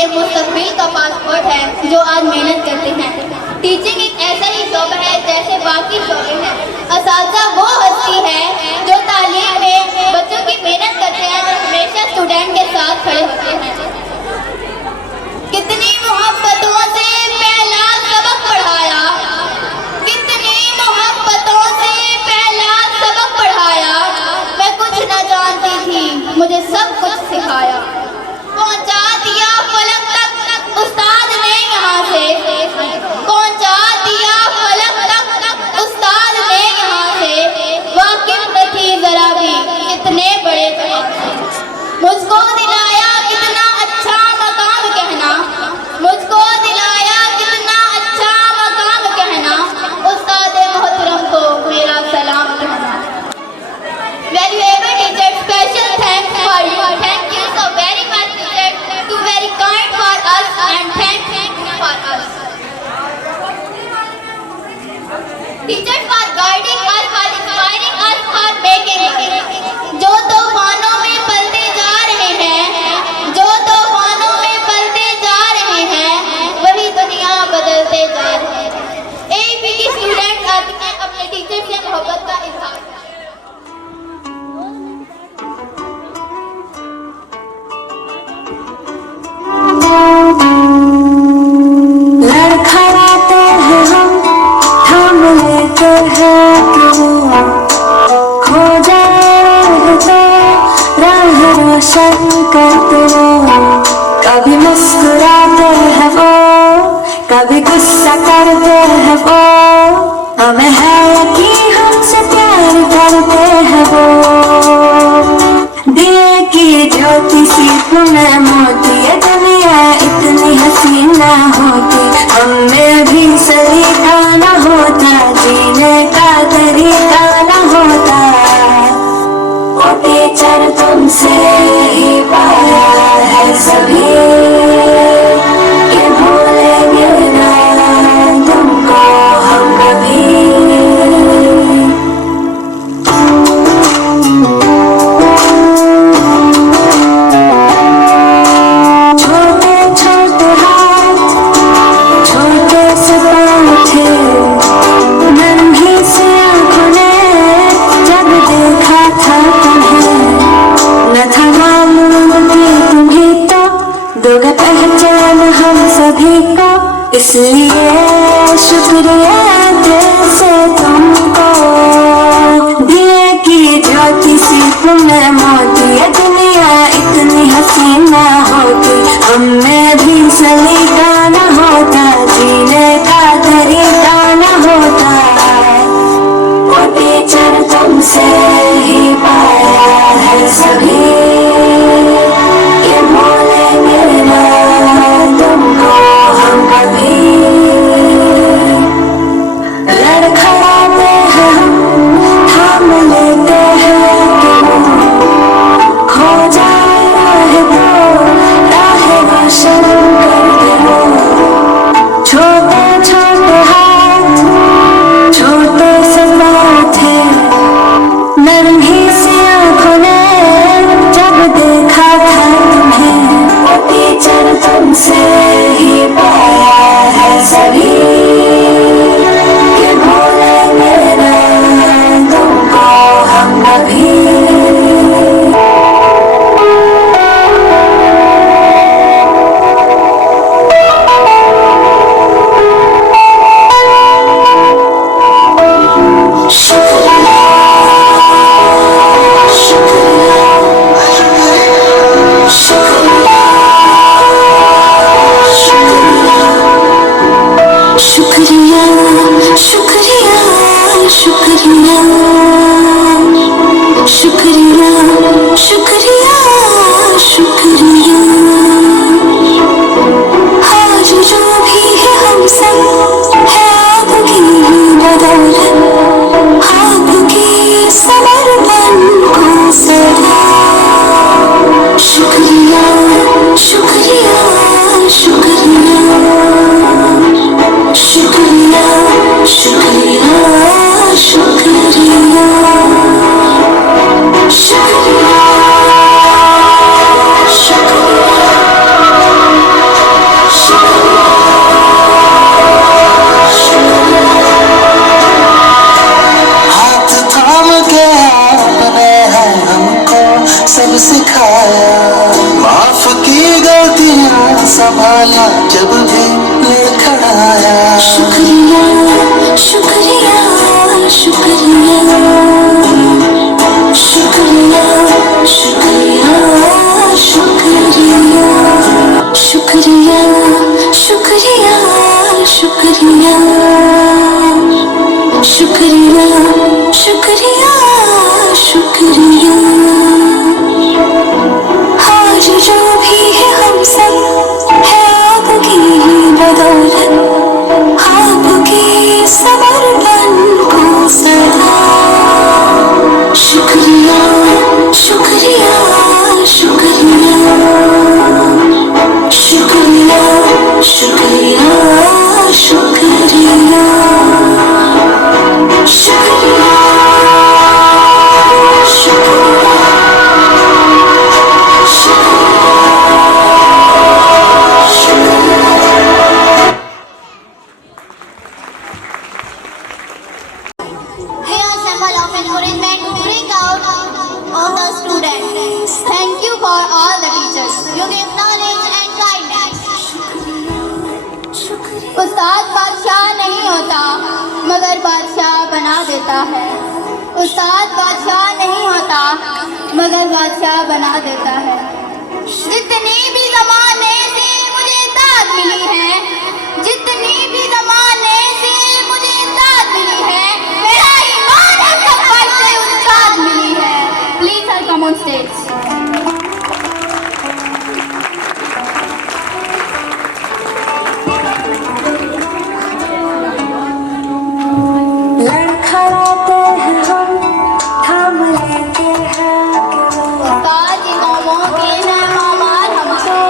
लिए मुस्तकबिल का पासपोर्ट है जो आज मेहनत करते हैं। टीचिंग एक ऐसा ही शौबा है जैसे बाकी शौबे हैं। असातिज़ा वो हस्ती है जो तालीम में बच्चों की मेहनत करते हैं और हमेशा स्टूडेंट के साथ खड़े होते हैं। कितनी मोहब्बतों से पहला सबक पढ़ाया, कितनी मोहब्बतों से पहला सबक पढ़ाया। मैं कुछ न जानती थी, मुझे सब कुछ सिखाया। पहुंचा दिया फलक तक उस्ताद ने यहाँ से, पहुंचा दिया फलक तक उस्ताद ने यहाँ से। वाकिफ न थी जरा भी कितने बड़े ख्वाब से। मुझको दिलाया कितना अच्छा मकाम कहना, मुझको दिलाया कितना अच्छा मकाम कहना। उस्ताद मोहतरम को मेरा सलाम कहना। Valuable teacher, special thanks for you. Thank you so very much, teacher, to very kind for us and thank you for us. Teachers for guiding us, for inspiring us, for making us. जो तूफानों में पलते जा रहे हैं, जो तूफानों में पलते जा रहे हैं, वही दुनिया बदलते जा रहे हैं। AP की स्टूडेंट आती है अपने टीचर से मोहब्बत का इजहार। लड़खड़ाते हैं हम, थाम लेते हैं कि वो खो जाए तो राह रोशन करते वो। कभी मुस्कुराते हैं वो, कभी गुस्सा करते हैं वो। हमें है यकीन हमसे प्यार करते हैं वो। दिए की ज्योति सी तुम्हें मोती, ये दुनिया इतनी हसीन न होती। हमें भी सलीका न होता, जीने का तरीका न होता। वो टीचर तुमसे ही पाया है सभी, ये भूलेंगे ना तुमको हम कभी। छोटे छोटे हाथ, छोटे से पाँव थे, नन्ही सी आँखों ने जब देखा था तुम्हें। न था मालूम कि तुम ही तो दोगे पहचान हम सभी को। इसलिए शुक्रिया दिल से तुमको। दिए की ज्योति सी तुम्हें मोती, ये दुनिया इतनी हसीन न होती। हमें भी सलीका न होता, जीने का तरीका न होता। वो टीचर तुमसे ही पाया है सभी, ये भूलेंगे ना तुमको हम कभी। लड़खड़ाते हैं हम, थाम लेते हैं कि वो खो जाए राह तो राह रोशन करते हो। छोटे छोटे हाथ, छोटे से पाँव थे, नन्ही सी आँखों ने जब देखा था तुम्हें। वो टीचर तुमसे ही पाया है सभी, ये भूलेंगे ना तुमको हम कभी। शुक्रिया शुक्रिया शुक्रिया शुक्रिया शुक्रिया शुक्रिया। आज जो भी है हम सब है आपकी बदौलत, आपके समर्पण को सदा। शुक्रिया शुक्रिया शुक्रिया शुक्रिया शुक्रिया शुक्रिया शुक्रिया शुक्रिया। संभाला जब भी लड़खड़ाया। शुक्रिया शुक्रिया शुक्रिया शुक्रिया शुक्रिया शुक्रिया शुक्रिया शुक्रिया शुक्रिया शुक्रिया शुक्रिया शुक्रिया। आज जो भी है हम सब है आपकी ही बदौलत, आपके समर्पण को सदा। शुक्रिया शुक्रिया शुक्रिया शुक्रिया शुक्रिया शुक्रिया शुक्रिया Here a symbol of encouragement to bring out on the students. Thank you for all the teachers. You give knowledge and kindness. उस्ताद बादशाह नहीं होता मगर बादशाह बना देता है। उस्ताद बादशाह नहीं होता मगर बादशाह बना देता है। जितनी भी ज़माने से मुझे दाद मिली है, जितनी भी ज़माने से मुझे दाद मिली है, मेरा ईमान है सब पर से उस्ताद मिली है। Please welcome on stage. लड़खड़ाते हैं हम, थाम लेते हैं उस्ताद की कौमों के हैं मामार हमारे,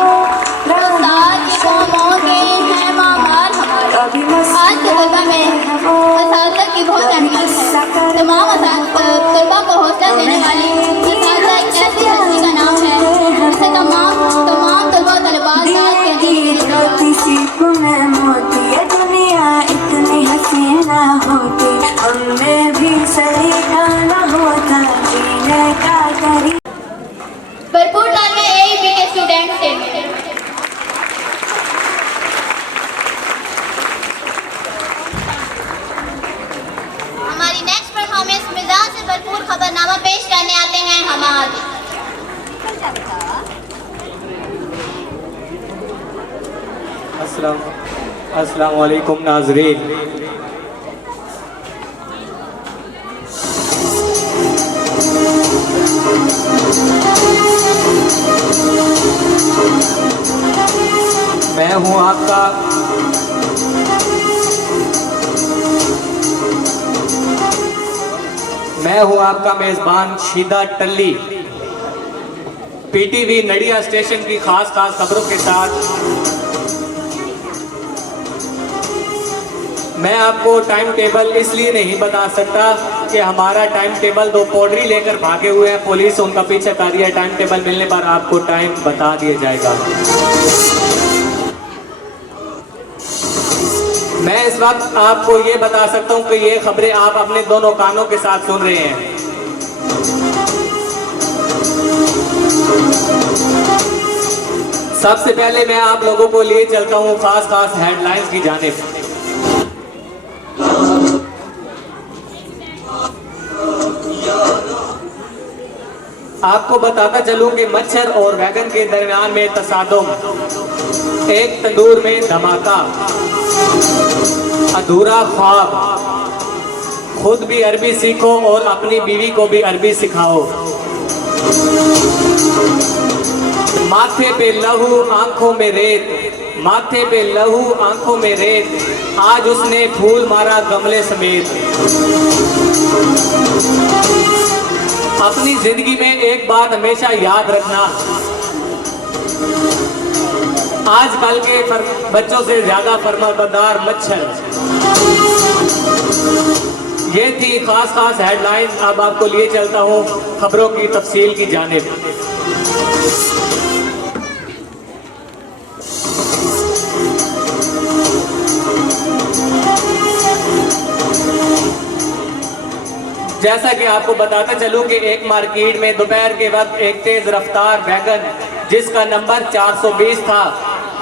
उस्ताद की कौमों के हैं मामार हमारे। आज के तलबा में असातिज़ा की बहुत अहमियत है। तमाम तलबा को हौसला देने वाली असातिज़ा एक ऐसी हस्ती का नाम है जिसे तमाम तलबा तलबात याद करने के लिए मोती ये दुनिया इतनी हसीना होती, हमें भी सलीका न होता जीने का तरीका। भरपूर तालियां AEP के स्टूडेंट से। हमारी नेक्स्ट परफॉर्मेंस मिजाज से भरपूर खबरनामा पेश करने आते हैं हमारे। अस्सलाम वालेकुम नाज़रीन। मैं हूं आपका मेजबान शीदा टल्ली। पीटीवी नडिया स्टेशन की खास खबरों के साथ मैं आपको टाइम टेबल इसलिए नहीं बता सकता कि हमारा टाइम टेबल दो पौडरी लेकर भागे हुए हैं, पुलिस उनका पीछे कर रही है। टाइम टेबल मिलने पर आपको टाइम बता दिया जाएगा। मैं इस वक्त आपको ये बता सकता हूँ कि ये खबरें आप अपने दोनों कानों के साथ सुन रहे हैं। सबसे पहले मैं आप लोगों को लिए चलता हूँ खास हेडलाइंस की जानिब। आपको बताता चलूं कि मच्छर और वैगन के दरमियान में तसादुम, एक तंदूर में धमाका, अधूरा ख्वाब, खुद भी अरबी सीखो और अपनी बीवी को भी अरबी सिखाओ, माथे पे लहू आंखों में रेत, माथे पे लहू आंखों में रेत, आज उसने फूल मारा गमले समेत। अपनी जिंदगी में एक बात हमेशा याद रखना, आजकल के बच्चों से ज्यादा फरमाबरदार मच्छर। ये थी खास हेडलाइन। अब आपको लिए चलता हूँ खबरों की तफसील की जानिब। जैसा कि आपको बताता चलूं कि एक मार्केट में दोपहर के वक्त एक तेज रफ्तार वैगन जिसका नंबर 420 था,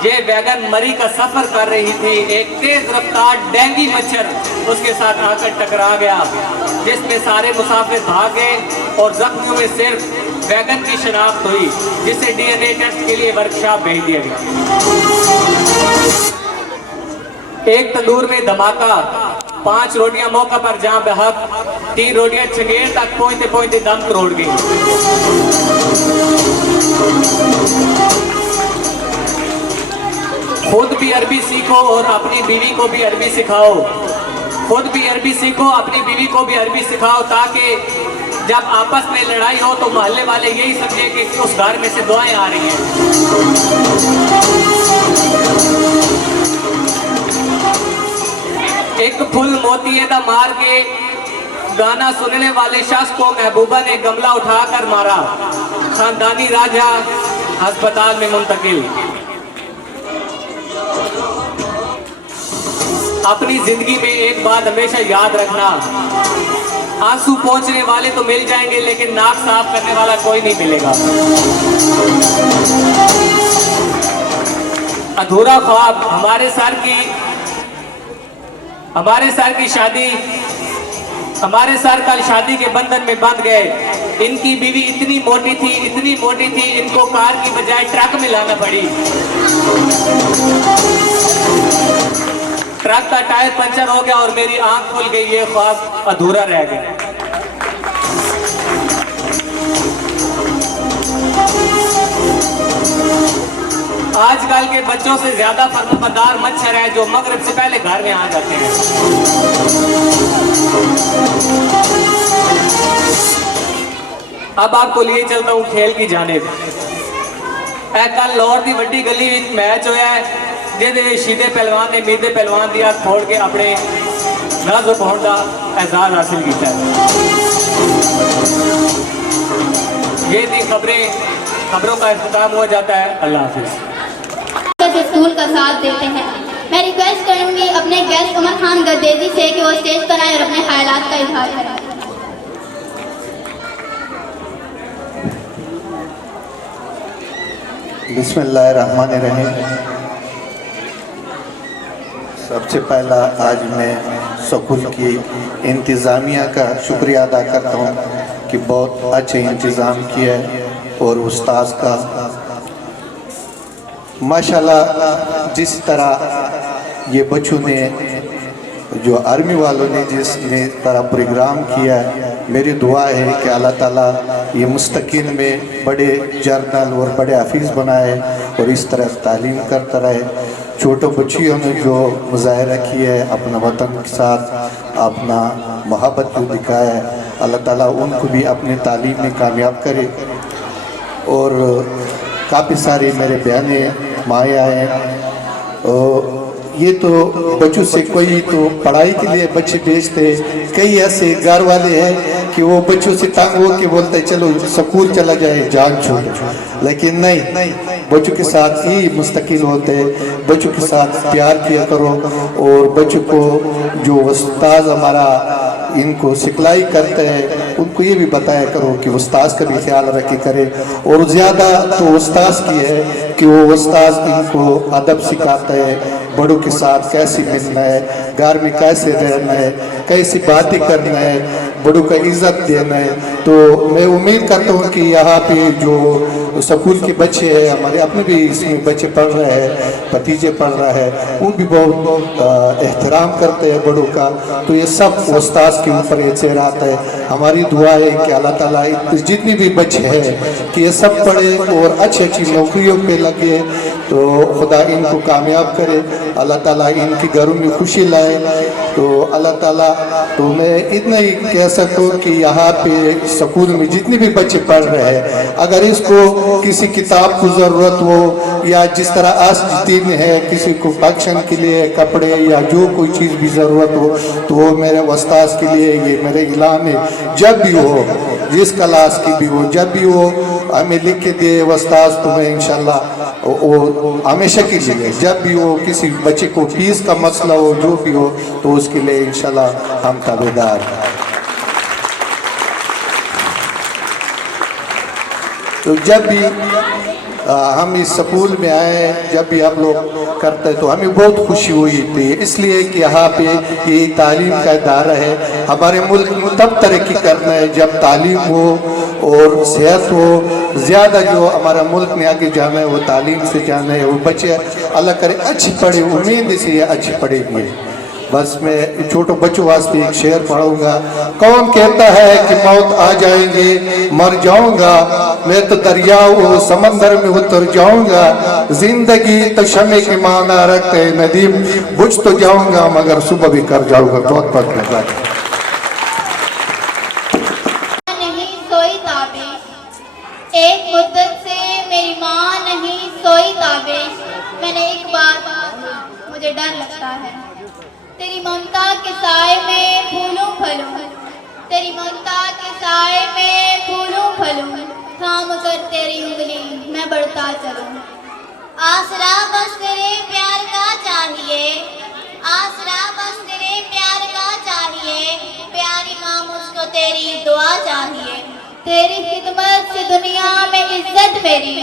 ये वैगन मरी का सफर कर रही थी, एक तेज रफ्तार डेंगी मच्छर उसके साथ आकर टकरा गया, जिसमें सारे मुसाफिर भाग गए और जख्मियों में सिर्फ वैगन की शनाख्त हुई, जिसे DNA टेस्ट के लिए वर्कशॉप भेज दिया गया। एक तंदूर में धमाका, 5 रोटियां मौका पर जहां बहक, 3 रोटियां चंगेर तक पहुंचते पहुंचते दम तोड़ गई। खुद भी अरबी सीखो और अपनी बीवी को भी अरबी सिखाओ। खुद भी अरबी सीखो, अपनी बीवी को भी अरबी सिखाओ, ताकि जब आपस में लड़ाई हो तो मोहल्ले वाले यही समझे कि उस घर में से दुआएं आ रही हैं। एक फुल मोती दा मार के गाना सुनने वाले शख्स को महबूबा ने गमला उठाकर मारा, खानदानी राजा अस्पताल में मुंतकिल। अपनी जिंदगी में एक बात हमेशा याद रखना, आंसू पहुंचने वाले तो मिल जाएंगे लेकिन नाक साफ करने वाला कोई नहीं मिलेगा। अधूरा ख्वाब, हमारे सर कल शादी के बंधन में बंध गए। इनकी बीवी इतनी मोटी थी इनको कार की बजाय ट्रक में लाना पड़ी। ट्रक का टायर पंचर हो गया और मेरी आंख खुल गई, ये ख्वाब अधूरा रह गया। आजकल के बच्चों से ज्यादा फर्माबरदार मच्छर है जो मगरिब से पहले घर में आ जाते हैं। अब आपको लिए चलता हूँ खेल की जानिब। कल लाहौर की वड्डी गली में मैच होया है, जिहदे शीदे पहलवान ने मीदे पहलवान दी हाथ फोड़ के अपने नाज़ पहुंच का एजाज हासिल किया है। ये थी खबरों का इख्तिताम हो जाता है। अल्लाह हाफिज़। स्कूल का साथ देते हैं। मैं रिक्वेस्ट करूंगी अपने गेस्ट उमर खान गद्देजी से कि वो स्टेज पर आए और अपने ख्यालात का इजहार करें। बिस्मिल्लाहिर्रहमानिर्रहीम। सबसे पहला आज मैं स्कूल की इंतज़ामिया का शुक्रिया अदा करता हूँ कि बहुत अच्छे इंतज़ाम किया है, और उस्ताद का माशाल्लाह जिस तरह ये बच्चों ने जो आर्मी वालों ने जिस तरह प्रोग्राम किया है, मेरी दुआ है कि अल्लाह ताला ये मुस्तकिल में बड़े जर्नल और बड़े हाफिज़ बनाए और इस तरह तालीम करता रहे। छोटे बच्चियों ने जो मुजाहरा किया है अपना वतन के साथ अपना मोहब्बत को दिखाया है, अल्लाह ताला उनको भी अपनी तालीम में कामयाब करे। और काफ़ी सारे मेरे बहने माएँ आए हैं, ये तो बच्चों से कोई तो पढ़ाई के लिए बच्चे भेजते, कई ऐसे घर वाले हैं कि वो बच्चों से तंग हो के बोलते चलो स्कूल चला जाए जान छोड़, लेकिन नहीं, बच्चों के साथ ही मुस्तकिल होते, बच्चों के साथ प्यार किया करो। और बच्चों को जो उस्ताद हमारा इनको सिखलाई करते हैं उनको ये भी बताया करो कि उस्ताद का भी ख्याल रखे करे। और ज़्यादा तो उस्ताद की है कि वो उस्ताद इनको अदब सिखाता है, बड़ों के साथ कैसे मिलना है, घर में कैसे रहना है, कैसी बातें करना है, बड़ों का इज्जत देना है। तो मैं उम्मीद करता हूँ कि यहाँ पे जो स्कूल के बच्चे हैं, हमारे अपने भी इसमें बच्चे पढ़ रहे हैं, भतीजे पढ़ रहे हैं, वो भी बहुत एहतराम करते हैं बड़ों का। तो ये सब उस्ताद के ऊपर ये चेहरा आता है। हमारी दुआ है कि अल्लाह ताला जितनी भी बच्चे हैं कि ये सब पढ़े और अच्छी अच्छी नौकरियों पे लगे, तो खुदा इनको कामयाब करे, अल्लाह ताला इनके घरों में खुशी लाए। तो अल्लाह ताला, तो मैं इतना ही कह सकता हूँ कि यहाँ पे स्कूल में जितने भी बच्चे पढ़ रहे हैं, अगर इसको किसी किताब की ज़रूरत हो या जिस तरह आज दिन है किसी को फंक्शन के लिए कपड़े या जो कोई चीज़ भी ज़रूरत हो, तो वो मेरे उस्ताद के लिए ये मेरे इलाम है, जब भी हो, जिस क्लास की भी हो, जब भी हो हमें लिख के दे उस्ताद, तुम्हें इंशाल्लाह वो हमेशा के लिए जब भी हो, किसी बच्चे को फीस का मसला हो, जो भी हो, तो उसके लिए इंशाल्लाह हम ताबेदार। तो जब भी हम इस स्कूल में आए, जब भी आप लोग करते तो हमें बहुत खुशी हुई थी, इसलिए कि यहाँ पे ये तालीम का इदारा है। हमारे मुल्क में तब तरक्की करना है जब तालीम हो और सेहत हो। ज़्यादा जो हमारा मुल्क में आगे जाना है वो तालीम से जाना है। वो बच्चे अल्लाह करे अच्छी पढ़े, उम्मीद से ये अच्छी पढ़ेंगे। बस मैं छोटे बच्चों वास्ते एक शेर पढ़ूंगा। कौन कहता है कि मौत आ जाएंगे, मर जाऊंगा मैं तो दरिया वो समंदर में उतर जाऊंगा। जिंदगी तो शमे की माना रखते नदीम, बुझ तो जाऊंगा मगर सुबह भी कर जाऊंगा। बहुत बहुत धन्यवाद। नहीं सोई ताबिश, एक मुद्दत से मेरी माँ नहीं सोई ताबिश। मैंने एक बात मुझे डर लगता है, तेरी ममता के साए में फूलूं फलूं, तेरी ममता के साए में फूलूं फलूं, थाम कर तेरी उंगली मैं बढ़ता चलूं। आसरा बस तेरे प्यार का चाहिए, आसरा बस तेरे प्यार का चाहिए, प्यारी माँ मुझको तेरी दुआ चाहिए। तेरी खिदमत से दुनिया में इज्जत मेरी,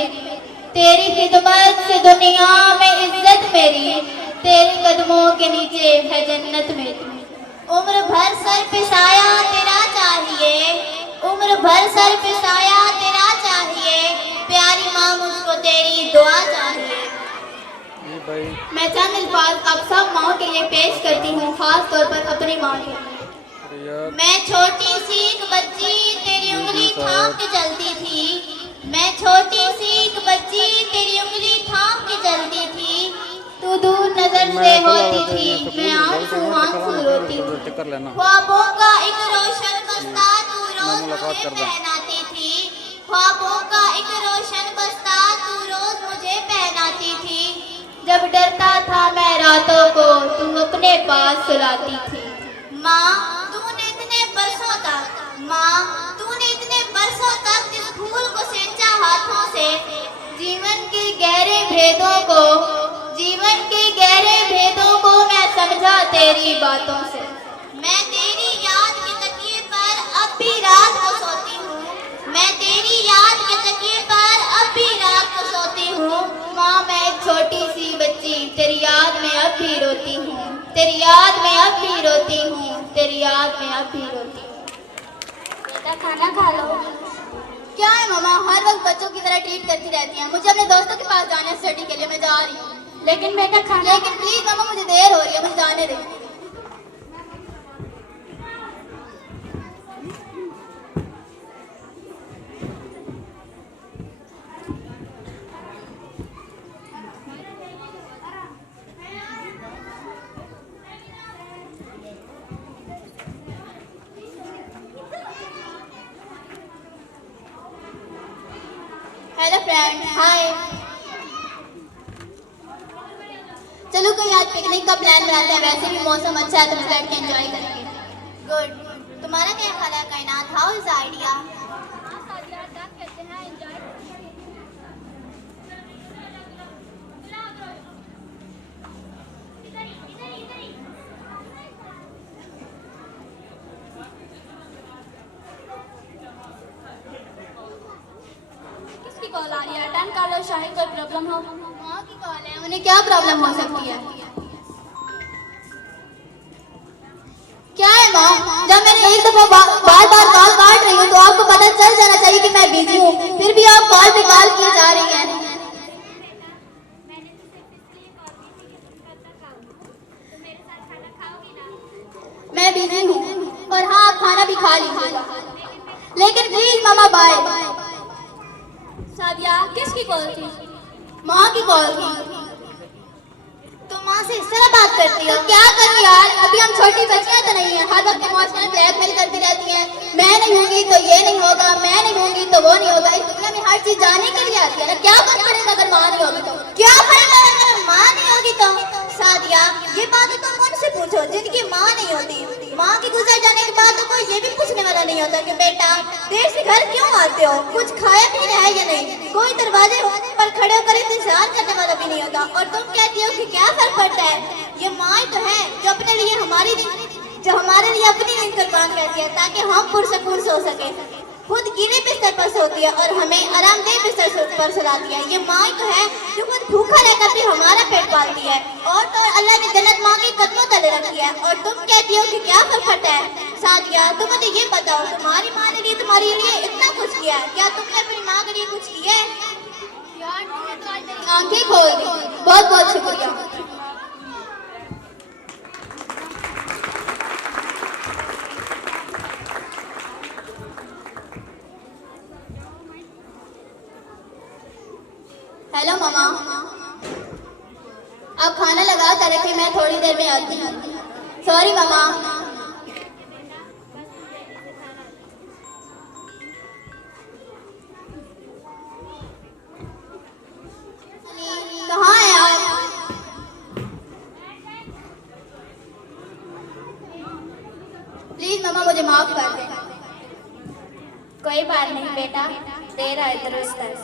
तेरी खिदमत से दुनिया में इज्जत मेरी, तेरे कदमों के नीचे है जन्नत मेरी। उम्र भर सर पे साया तेरा चाहिए, उम्र भर सर पे साया तेरा चाहिए, प्यारी माँ मुझको तेरी दुआ चाहिए। मैं चंद अल्फाज आप सब माँ के लिए पेश करती हूँ, खास तौर पर अपनी माँ के लिए। मैं छोटी सी एक बच्ची तेरी उंगली थाम के चलती थी, मैं छोटी सी एक बच्ची तेरी उंगली थाम के चलती थी। तू दूर नजर से होती थी, मैं आंसू आंसू रोती थी। ख्वाबों का एक रोशन बस्ता तू रोज मुझे पहनाती थी, ख्वाबों का एक रोशन बस्ता तू रोज मुझे पहनाती थी। जब डरता था मैं रातों को तू अपने पास सुलाती थी। माँ तूने इतने बरसों तक, माँ तूने इतने बरसों तक इस फूल को सींचा हाथों से, जीवन के गहरे भेदों को, जीवन के गहरे भेदों को मैं समझा तेरी बातों से। मैं तेरी याद के तकिए पर अब भी रात को सोती हूँ, मैं तेरी याद के तकिए पर अब भी रात को सोती हूँ। माँ मैं एक छोटी सी बच्ची तेरी याद में अब भी रोती हूँ, तेरी याद में अब भी रोती हूँ, तेरी याद में अब भी रोती हूँ। बेटा खाना खा लो। क्या है मामा, हर वक्त बच्चों की तरह ट्रीट करती रहती हैं। मुझे अपने दोस्तों के पास जाना है स्टडी के लिए, मैं जा रही हूँ। लेकिन बेटा खाना, लेकिन प्लीज मामा मुझे देर हो रही है, मुझे जाने दे। हेलो फ्रेंड, हाय। चलो कोई आज पिकनिक का प्लान बनाते हैं, वैसे भी मौसम अच्छा है तो हम बैठ के एंजॉय करेंगे। गुड। तुम्हारा क्या ख्याल है कायनात, हाउ इज आइडिया? किसकी कॉल आ रही है? अटेंड कर लो, शायद कोई प्रॉब्लम हो। माँ की कॉल है, उन्हें क्या प्रॉब्लम हो सकती है? क्या है माँ? जब मैंने एक दफा बार बार कॉल काट रही हूँ तो आपको पता चल जाना चाहिए कि मैं बिजी हूँ, फिर भी आप कॉल पे कॉल किए जा रही हैं। मैं बिजी हूँ और हाँ आप खाना भी खा लीजिएगा, लेकिन प्लीज मामा बाय। सादिया किसकी कॉल थी? माँ की कॉल थी। तो माँ से इस तरह बात करती हो? क्या करूँ यार, अभी हम छोटी बच्चियाँ तो नहीं है, हर वक्त इमोशनल ब्लैकमेल करती रहती हैं। मैं नहीं होंगी तो ये नहीं होगा, मैं नहीं होंगी तो वो नहीं होगा। इस दुनिया में हर चीज जाने के लिए आती है ना, क्या फर्क पड़ेगा अगर माँ नहीं होगी तो? क्या फर्क पड़ेगा अगर माँ नहीं होगी तो? सादिया ये बात तो तुम उनसे पूछो जिनकी माँ नहीं होती। माँ के गुजर जाने के बाद तो कोई ये भी पूछने वाला नहीं होता कि बेटा देर से घर क्यों आते हो, कुछ खाया पीना है या नहीं। कोई दरवाजे पर खड़े होकर इंतजार करने वाला भी नहीं होता। और तुम कहती हो कि क्या फर्क पड़ता है, ये माँ तो है जो अपने लिए हमारे लिए अपनी नींद कुर्बान करती है ताकि हम पुरसकून सो सके। खुद गीले बिस्तर पर सोती है और हमें आरामदेह बिस्तर पर सुलाती है। ये माँ तो है जो खुद भूखा रहकर भी हमारा पेट पालती है। और तो अल्लाह ने जन्नत माँ के कदमों तले रखी है और तुम कहती हो कि क्या फर्क है। सादिया, तुम मुझे ये बताओ, तुम्हारी माँ ने तुम्हारे लिए इतना कुछ किया है, क्या तुमने अपनी माँ के लिए कुछ किया है? यार तुमने तो आज मेरी आंखें खोल दी, बहुत बहुत शुक्रिया। हेलो मामा, आप खाना लगा कर रखे, मैं थोड़ी देर में आती हूँ। सॉरी मामा। कहाँ हैं आप? प्लीज मामा मुझे माफ कर दें। कोई बात नहीं बेटा, देर आए दुरुस्त है।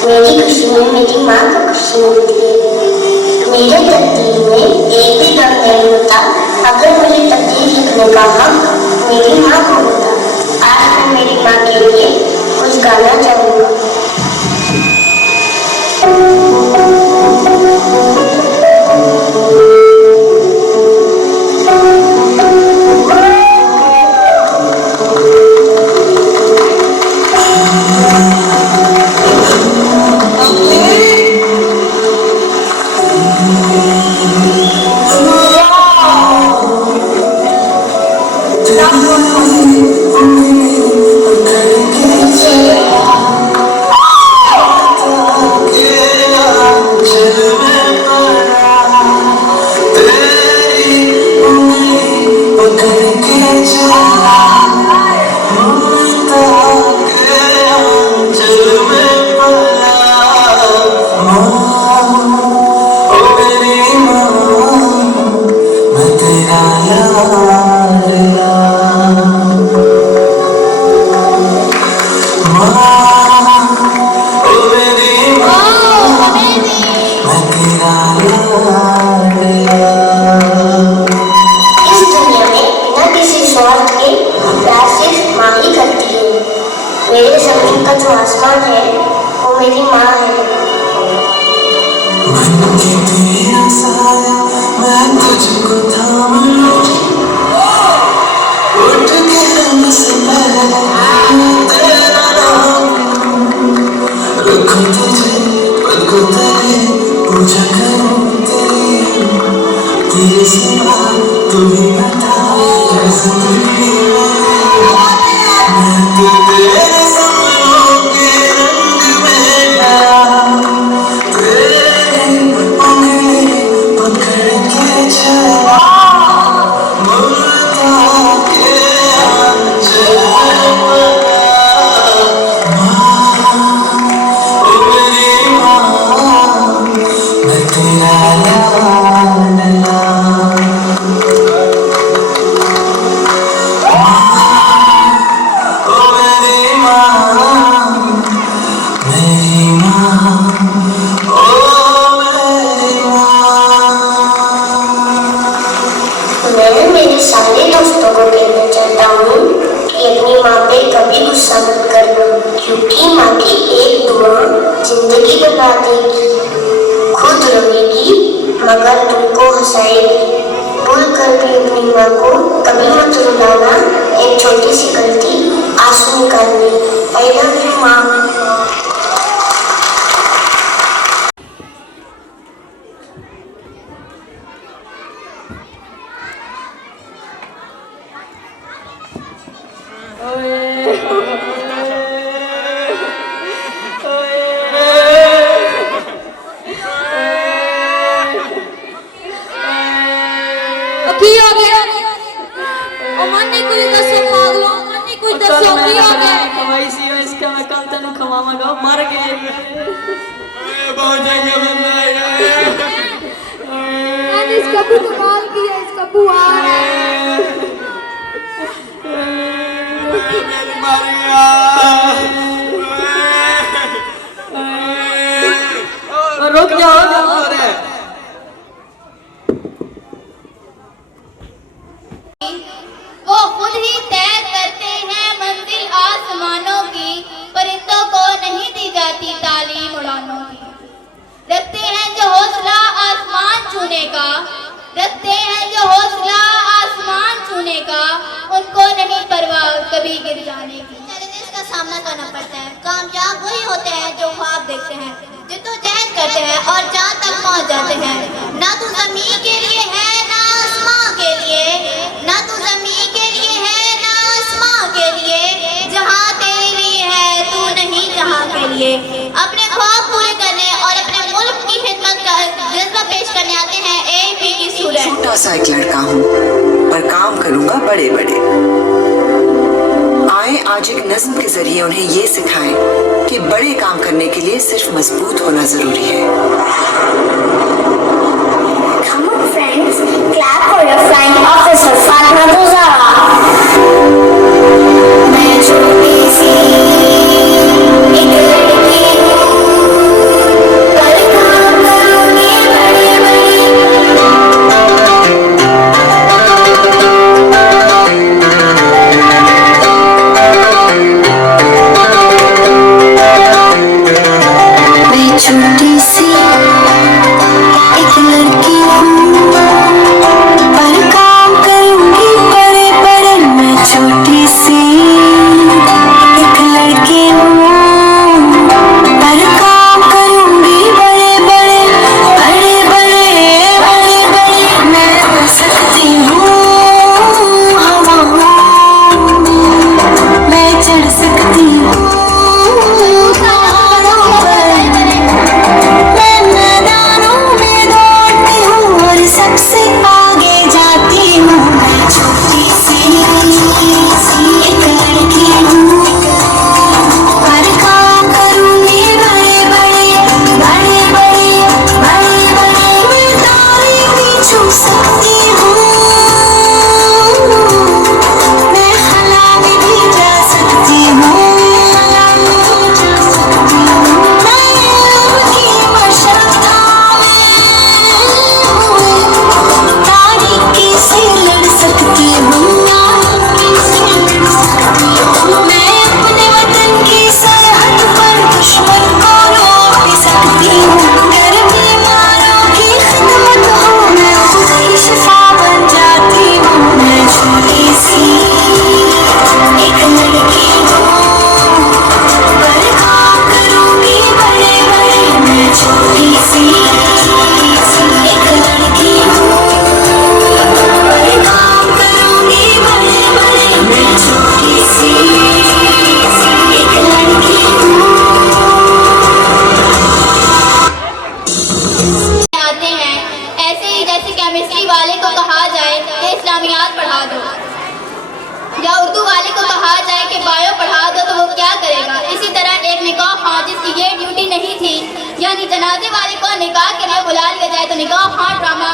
मेरी खुशी में मेरी माँ को खुशी मिलती है। मेरे तकदीर में एक भी गम नहीं होता अगर मुझे तकदीर लिखने का हक मेरी माँ को होता। आज मैं मेरी माँ के लिए कुछ गाना चाहूँगा। मेरे ज़मीन का जो आसमान है वो मेरी माँ है। तेरा साया मैं तुझको थाम लूं, उठ के रंग से पहले तेरा नाम रखूं तुझे पलकों तले, पूजा करूं तेरे सिवा तू ही बता कैसे जिंदगी मैं तो तेरे सपनों के रंग में ढला, तेरी उंगली पकड़ के चला, मुर्दा के आंचल में पला। माँ ओ मेरी माँ मैं तेरा लाडला। मैं मेरे सारे दोस्तों को कहना चाहता हूँ कि अपनी माँ पे कभी गुस्सा मत करना, क्योंकि माँ की एक दुआ जिंदगी बना देगी। खुद रोएगी मगर तुमको हंसाएगी। भूल कर भी अपनी माँ को कभी मत रुलाना, एक छोटी सी गलती आंसू निकालनी। आई लव यू माँ। मर गए इसका कमाल किया, इसका बुआ रुक जाओ। छूने का, रखते हैं जो हौसला आसमान छूने का, उनको नहीं परवाह कभी गिर जाने की। चैलेंजेस का सामना करना पड़ता है। कामयाब वही होते हैं जो ख्वाब देखते हैं, जिद्दोजहद करते हैं और चांद तक पहुंच जाते हैं। ना तू ज़मीन के लिए है ना आसमां के लिए, ना तू ज़मीन के लिए है ना आसमां के लिए, जहां तेरे लिए है तू नहीं जहां के लिए। अपने ख्वाब पूरे करने और अपने मुल्क की खिदमत का जज्बा पेश करने आते हैं एपी की स्टूडेंट। छोटा सा एक लड़का हूँ पर काम करूँगा बड़े बड़े। आए आज एक नज्म के जरिए उन्हें ये सिखाएं कि बड़े काम करने के लिए सिर्फ मजबूत होना जरूरी है। Come on friends, clap for your flying officer Fatima Duzara. मैं छोटी सी एक लड़की हूँ, पर काम करूँगी बड़े बड़े। मैं छोटी सी एक लड़की हूँ, पर काम करूँगी बड़े बड़े। मैं छोटी सी एक लड़की हूँ, पर काम करूँगी बड़े बड़े बड़े बड़े बड़े बड़े। मैं उड़ सकती हूँ हवाओं में, मैं चढ़ सकती हूँ पहाड़ों पर, मैं मैदानों में दौड़ती हूँ और सबसे आगे जाती हूँ। मैं छोटी सी एक लड़की हूँ, पर काम करूँगी बड़े बड़े बड़े बड़े बड़े बड़े। मैं तारे भी छू सकती हूँ, मैं खला में भी जा सकती हूँ, तारीकी से लड़ सकती हूँ। मैं अपने वतन की सरहद पर दुश्मन को रोक भी सकती हूँ। अगर बीमारों की खिदमत हो मैं खुद ही शिफा बन जाती हूँ। मैं छोटी सी एक लड़की हूँ, पर काम करूँगी बड़े बड़े। मैं छोटी सी एक लड़की हूँ, पर काम करूँगी बड़े बड़े। मैं छोटी सी एक लड़की हूँ। आते हैं ऐसे ही जैसे केमिस्ट्री वाले को कहा जाए कि इस्लामियात पढ़ा दो, या उर्दू वाले को कहा जाए कि बायो पढ़ा दो, तो वो क्या करेगा। इसी तरह एक निकाह खां जिसकी ये ड्यूटी नहीं थी, यानी जनाजे वाले को निकाह के लिए बुला लिया जाए तो निकाह खां ड्रामा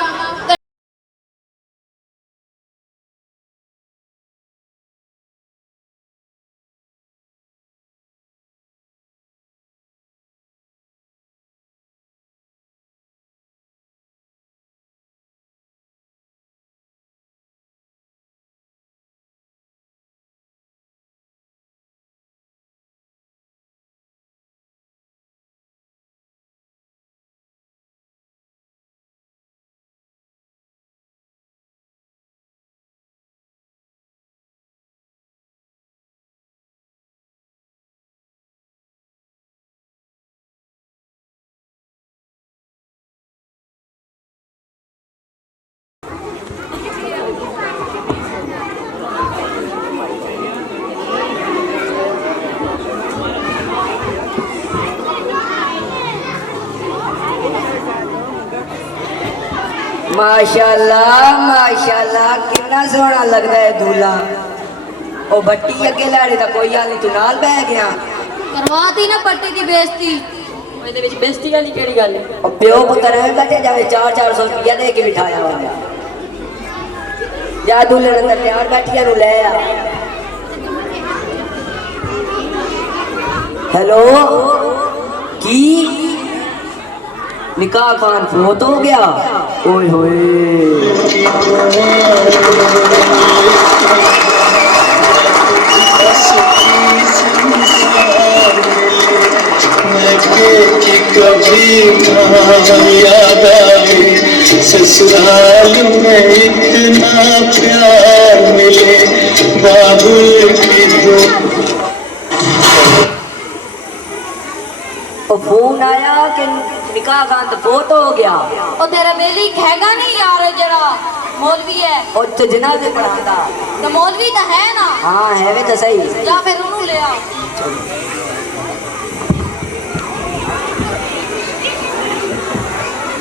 माशाल्लाह माशाल्लाह कितना सोहना लगता है दूल्हा। ओ भट्टी अगे लाड़े दा कोई हाल नहीं, तू नाल बह गया। करवाती ना पट्टी की बेइज्जती। ਇਹਦੇ ਵਿੱਚ ਬੇਇੱਜ਼ਤੀ ਵਾਲੀ ਕਿਹੜੀ ਗੱਲ ਹੈ? ਉਹ ਪਿਓ ਪੁੱਤਰ ਐ ਬੈਠੇ ਜਾਵੇ 400 ਰੁਪਇਆ ਦੇ ਕੇ ਬਿਠਾਇਆ ਹੋਇਆ। ਜਾ ਦੁਲਹਨ ਅੰਦਰ ਤਿਆਰ ਬੈਠੀਆਂ ਨੂੰ ਲੈ ਆ। हेलो की निकाह खान फोत हो गया? ओए होए कभी याद आई ससुराल में इतना प्यार मिले बाबुल की दो। फोन आया कि निकाह का तो बहुत हो गया। और तेरा बेली हैगा नहीं यार जरा मौलवी है और तो जनाजे पढ़ाता। तो मौलवी तो है ना। हाँ है वे तो सही। या फिर उन्होंने ले आ।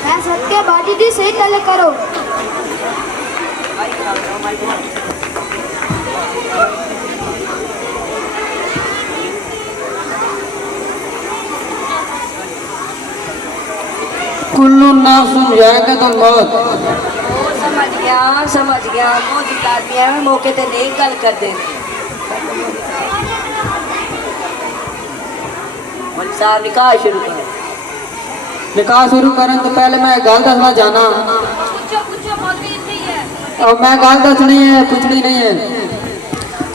मैं सबके बाजी दी सही तले करो। कुल्लू नाफुन जाएगा तो मौत। समझ गया मौजूद आदमी है मौके ते नहीं गल कर दे। मौलवी साहब निकाह शुरू कर। निकाह शुरू करन तो पहले मैं गल दसना जाना। और मैं गल दसनी है पूछनी नहीं है।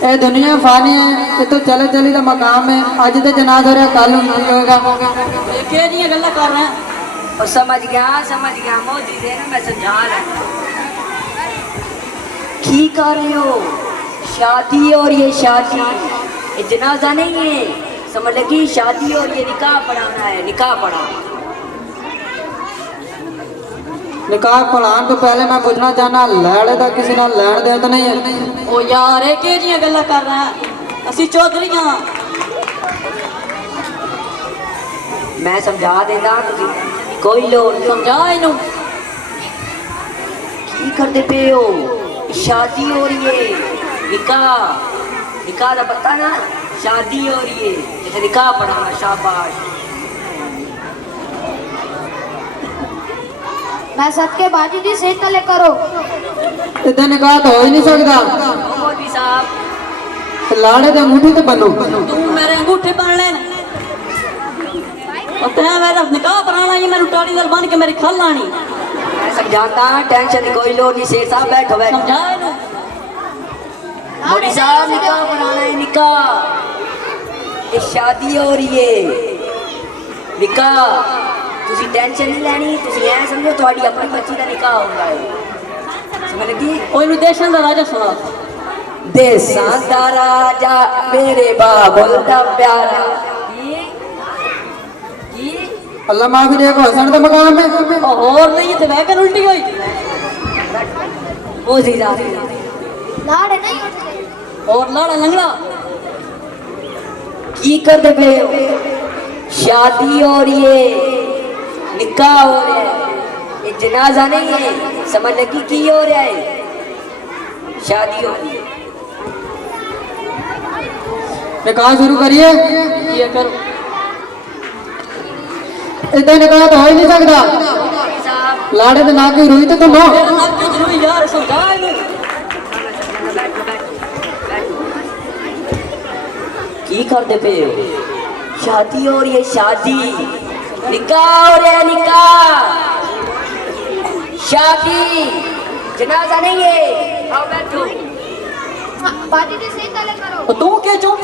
ये दुनिया फानी है ये तो चले चली का मकाम है। अज तो जनाज हो रहा कल होगा। गल्ला कर रहे हैं और समझ गया मौजूद है ना मैं समझा रहा। की कर रहे हो शादी और ये शादी ये जनाजा नहीं है समझ लगी। शादी और ये निकाह पढ़ाना है निकाह पढ़ाना। निकाह पढ़ान तो पहले मैं पूछना चाहना लैड़े का किसी ना लैण दे तो नहीं है। ओ यार ये केजियां गल्ला कर रहे हैं असि चौधरी हां। मैं समझा देता कोई लोग समझा इनू की करते पे हो। शादी हो रही है निकाह का पता ना। शादी हो रही है जैसे निकाह पढ़ाना शाबाश। मैं सबके बाजी दी सही तले करो। इधर निकाह तो हो ही नहीं सकता। मौलवी साहब लाड़े के अंगूठी तो बनो। तू मेरे अंगूठे पहन लेना और तेरा मेरा निकाह पढ़ाना ये मेरी टाड़ी दल बन के मेरी खल लानी। मैं समझाता टेंशन कोई लोग नहीं। शेर साहब बैठो समझा इनू। मौलवी साहब निकाह पढ़ाना है निकाह। ये शादी हो रही है निकाह तुसी टेंशन नहीं लेनी। तुसी ऐ समझो तुम्हारी अपनी बच्ची का निकाह होगा समझ लगी। ओ इनू देशां दा राजा सुना। देसां दा राजा मेरे बाबुल दा प्यारा। अल्लाह माफ करे को हसन का मकाम है। और नहीं तो वह कर उल्टी हुई। ओ जी जा लाड़ नहीं उठते। और लाड़ा लंगड़ा की करते पे हो। शादी हो रही है निकाह हो रहा है ये जनाजा नहीं है समझ लगी। की हो रहा है शादी हो रही है। निकाह शुरू करिए। ये करो इधर निकाह तो हो ही नहीं सकता। लाड़े तो ना की रुई तो तुम हो। मेरा नाम की जरूरी यार समझा इनू। की करते पे हो। शादी हो रही है शादी निकाह हो रहा है निकाह। शादी जनाजा नहीं है। आओ बैठो। बाजी दी सही तले करो। और तू क्या चुप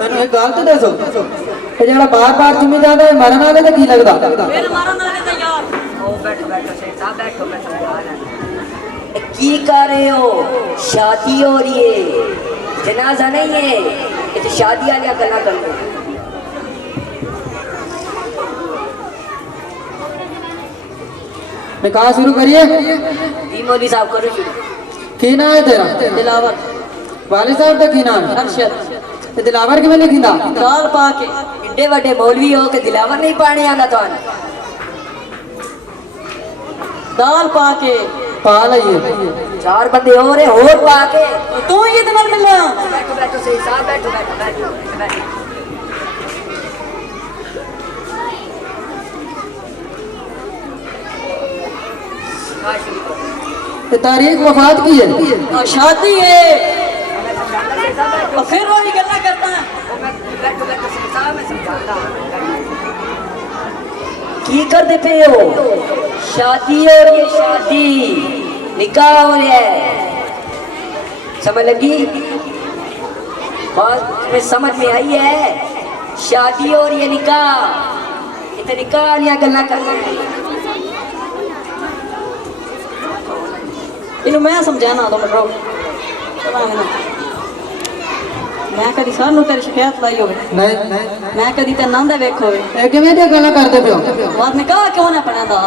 मैंने एक गल तो दसो ये जरा बार चुमी जाता है मरन वाले तो की लगता। मेरे मारन वाले तो यार। ओ बैठो शेर साहब बैठो मैं समझा रहा। की कर रहे हो शादी हो रही है जनाजा नहीं है ये तो शादी वाली गल्ला कर लो। निकाह शुरू करिए। मौलवी साहब करो शुरू। की ना है तेरा। दिलावर वाले साहब का की नाम है। अरशद ते दिलावर किवें लिखिंदा। दाल पा के इड्डे वड्डे मौलवी हो के दिलावर नहीं पाने आना तो दाल पा के पा लइए। चार बंदे हो रहे होर पा के तू ये दिन मिलना। बैठो बैठो शेर साहब बैठो बैठो बैठो बैठो। ये तारीख वफात की है। और शादी है और फिर वही गल्ला करता है। बैठो बैठो शेर साहब मैं समझाता हूं। की करते पे हो शादी और ये शादी निकाह हो रहा है समझ लगी बात में समझ में आई है। शादी और ये निकाह इतने निकाह वाली गल्लां करना है इन्हों मैं समझाना तो मतलब मैं कभी सानू तेरी शिकायत लाई होवे नहीं मैं कभी तेरे नाम दा वेख होवे ए किवें दी गल्लां करदे पियो बात निकाह क्यों ना पढ़ांदा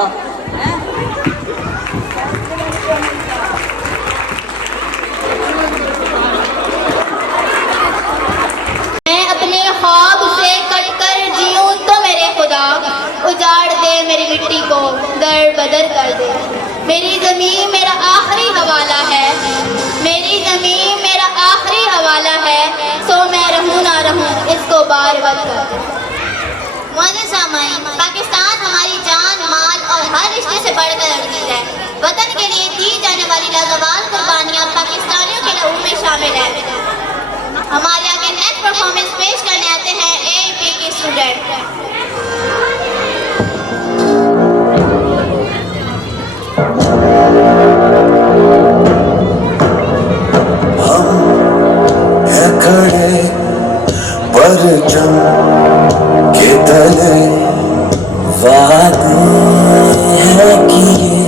ख्वाब से कट कर जीऊं तो मेरे खुदा उजाड़ दे मेरी मिट्टी को दर बदर कर दे। मेरी ज़मीन मेरा आखिरी हवाला है, मेरी ज़मीन मेरा आखिरी हवाला है, सो मैं रहूं ना रहूं इसको बार बार कर दे। पाकिस्तान हमारी जान माल और हर रिश्ते से बढ़कर अजीज है। वतन के लिए दी जाने वाली लाजवाब कुर्बानियाँ पाकिस्तानियों के लहू में शामिल है। हमारे आगे नेक्स्ट परफॉर्मेंस पेश करने आते हैं एपी के स्टूडेंट। हम है खड़े परचम के तले, वादे हैं किए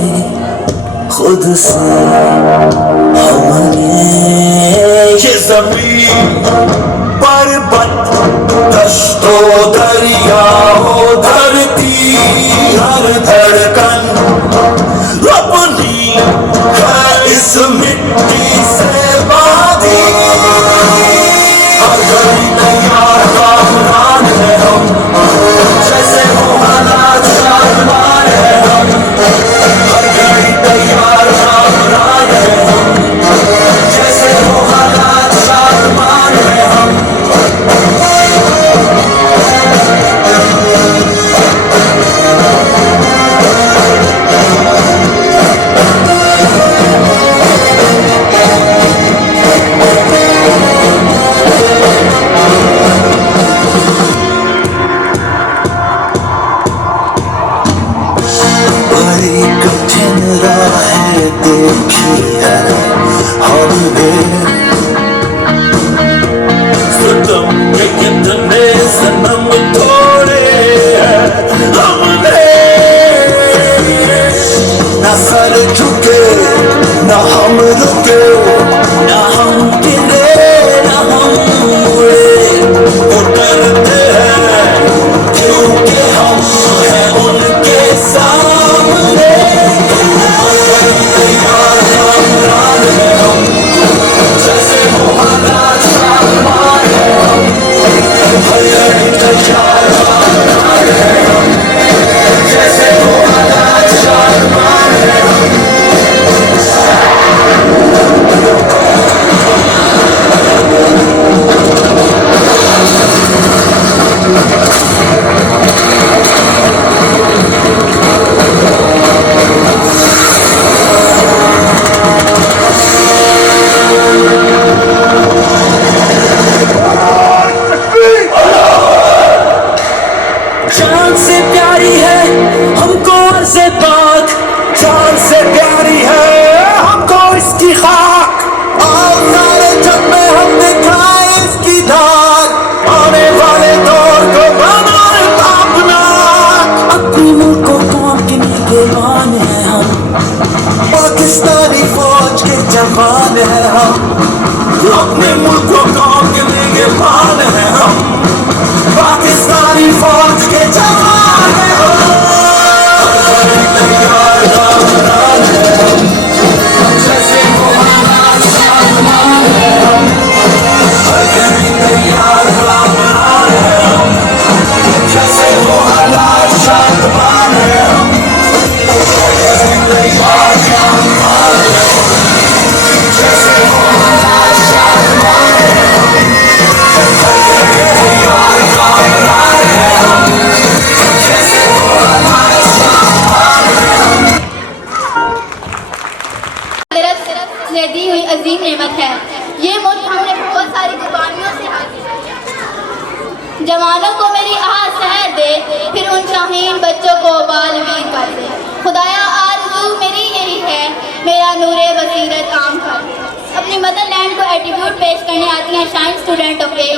खुद से हमने। ये जमीन पर्वत दश्तो दरियाओ धरती हर धड़कन अपनी है इस मिट्टी से बांधी। हर घड़ी तैयार कामरान है हम, जैसे वो हालात शानदार है हम। हर घड़ी तैयार कामरान है हम, जैसे वो हालात शानदार है हम। बड़ी कठिन राहें देखी है हमने, सितम के कितने सनम तोड़े हैं हमने। ना सर झुके ना हम रुके, ना हम गिरे ना हम मुड़े। वो डरते हैं क्योंकि हम हैं उनके सामने। तैयार कामरान है हम, जैसे वो हालात शानदार है हम। तैयार कामरान है हम, जैसे वो हालात शानदार है हम। जान से प्यारी है हमको अर्ज़े पाक, जान से प्यारी है हमको इसकी खाक। और सारे जग में हम दिखाए इसकी धाक, आने वाले दौर को बनाए अपना। अपने मुल्क को कौन के मान है हम, पाकिस्तानी फौज के जवान है हम। अपने मुल्क को कौन के मान है हम, पाकिस्तानी फौज के जवान है हम। तैयार कामरान है हम, जैसे वो हालात शानदार है हम। तैयार कामरान है हम, जैसे वो हालात शानदार है हम। तैयार कामरान है हम, जैसे वो हालात शानदार है हम। तैयार कामरान है हम, जैसे वो हालात शानदार है हम। ने दी हुई अजीम नेमत है। ये मुल्क हमने बहुत सारी कुर्बानियों से हासिल किया। जवानों को मेरी आह सहर दे, फिर उन शाहीन बच्चों को बालवीर कर दे। खुदाया आरज़ू मेरी यही है, मेरा नूरे बसीरत आम कर दे। अपनी मदरलैंड को एट्रीब्यूट पेश करने आती हैं शाइन स्टूडेंट ऑफ ए।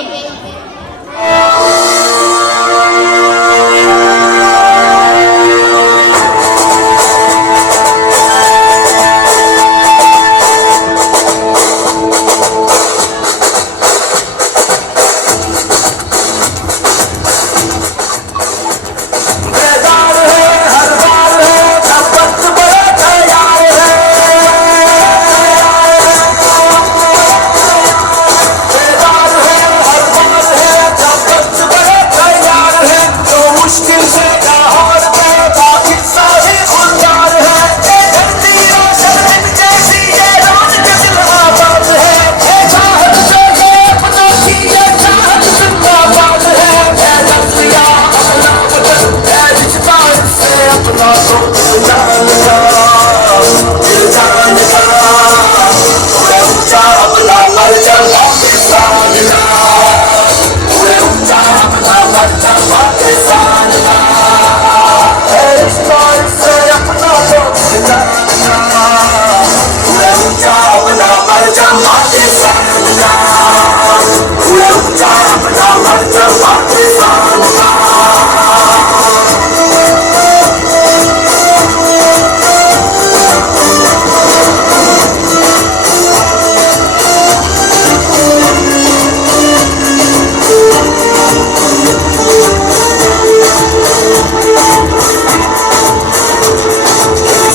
परचम पाकिस्तान का।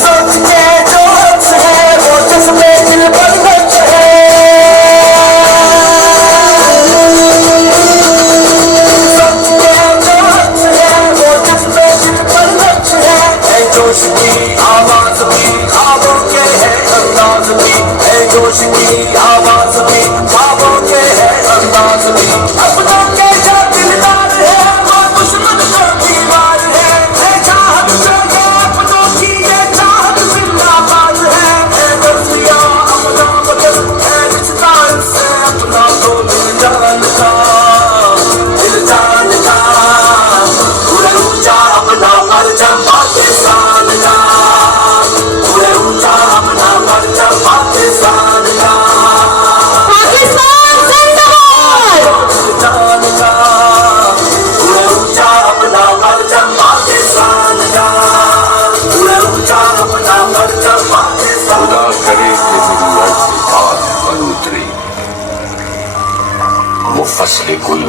सच के जो अक्स है वो जिसमें दिल पर नक्श है। सच के जो अक्स है वो जिसमें दिल पर नक्श है जोश की आवाज भी ख्वाबों के है अंदाज भी है जोश की आवाज भी ख्वाबों के है अंदाज भी। अपनों के जो दिलदार है वो दुश्मन को दीवार है चाहत से ये अपनों की ये चाहत जिंदाबाद है बर्फिया अपना बदल है रिश्ता से अपना तो दिल जान का पूरे ऊंचा अपना परचम पाकिस्तान का। पूरे ऊंचा अपना परचम पाकिस्तान का। पाकिस्तान जिंदाबाद। जान का पूरे ऊंचा अपना परचम पाकिस्तान का। पूरे ऊंचा अपना परचम पाकिस्तान। खुदा करे कि मेरी अर्ज़ बात पर उतरे वो फसल गुल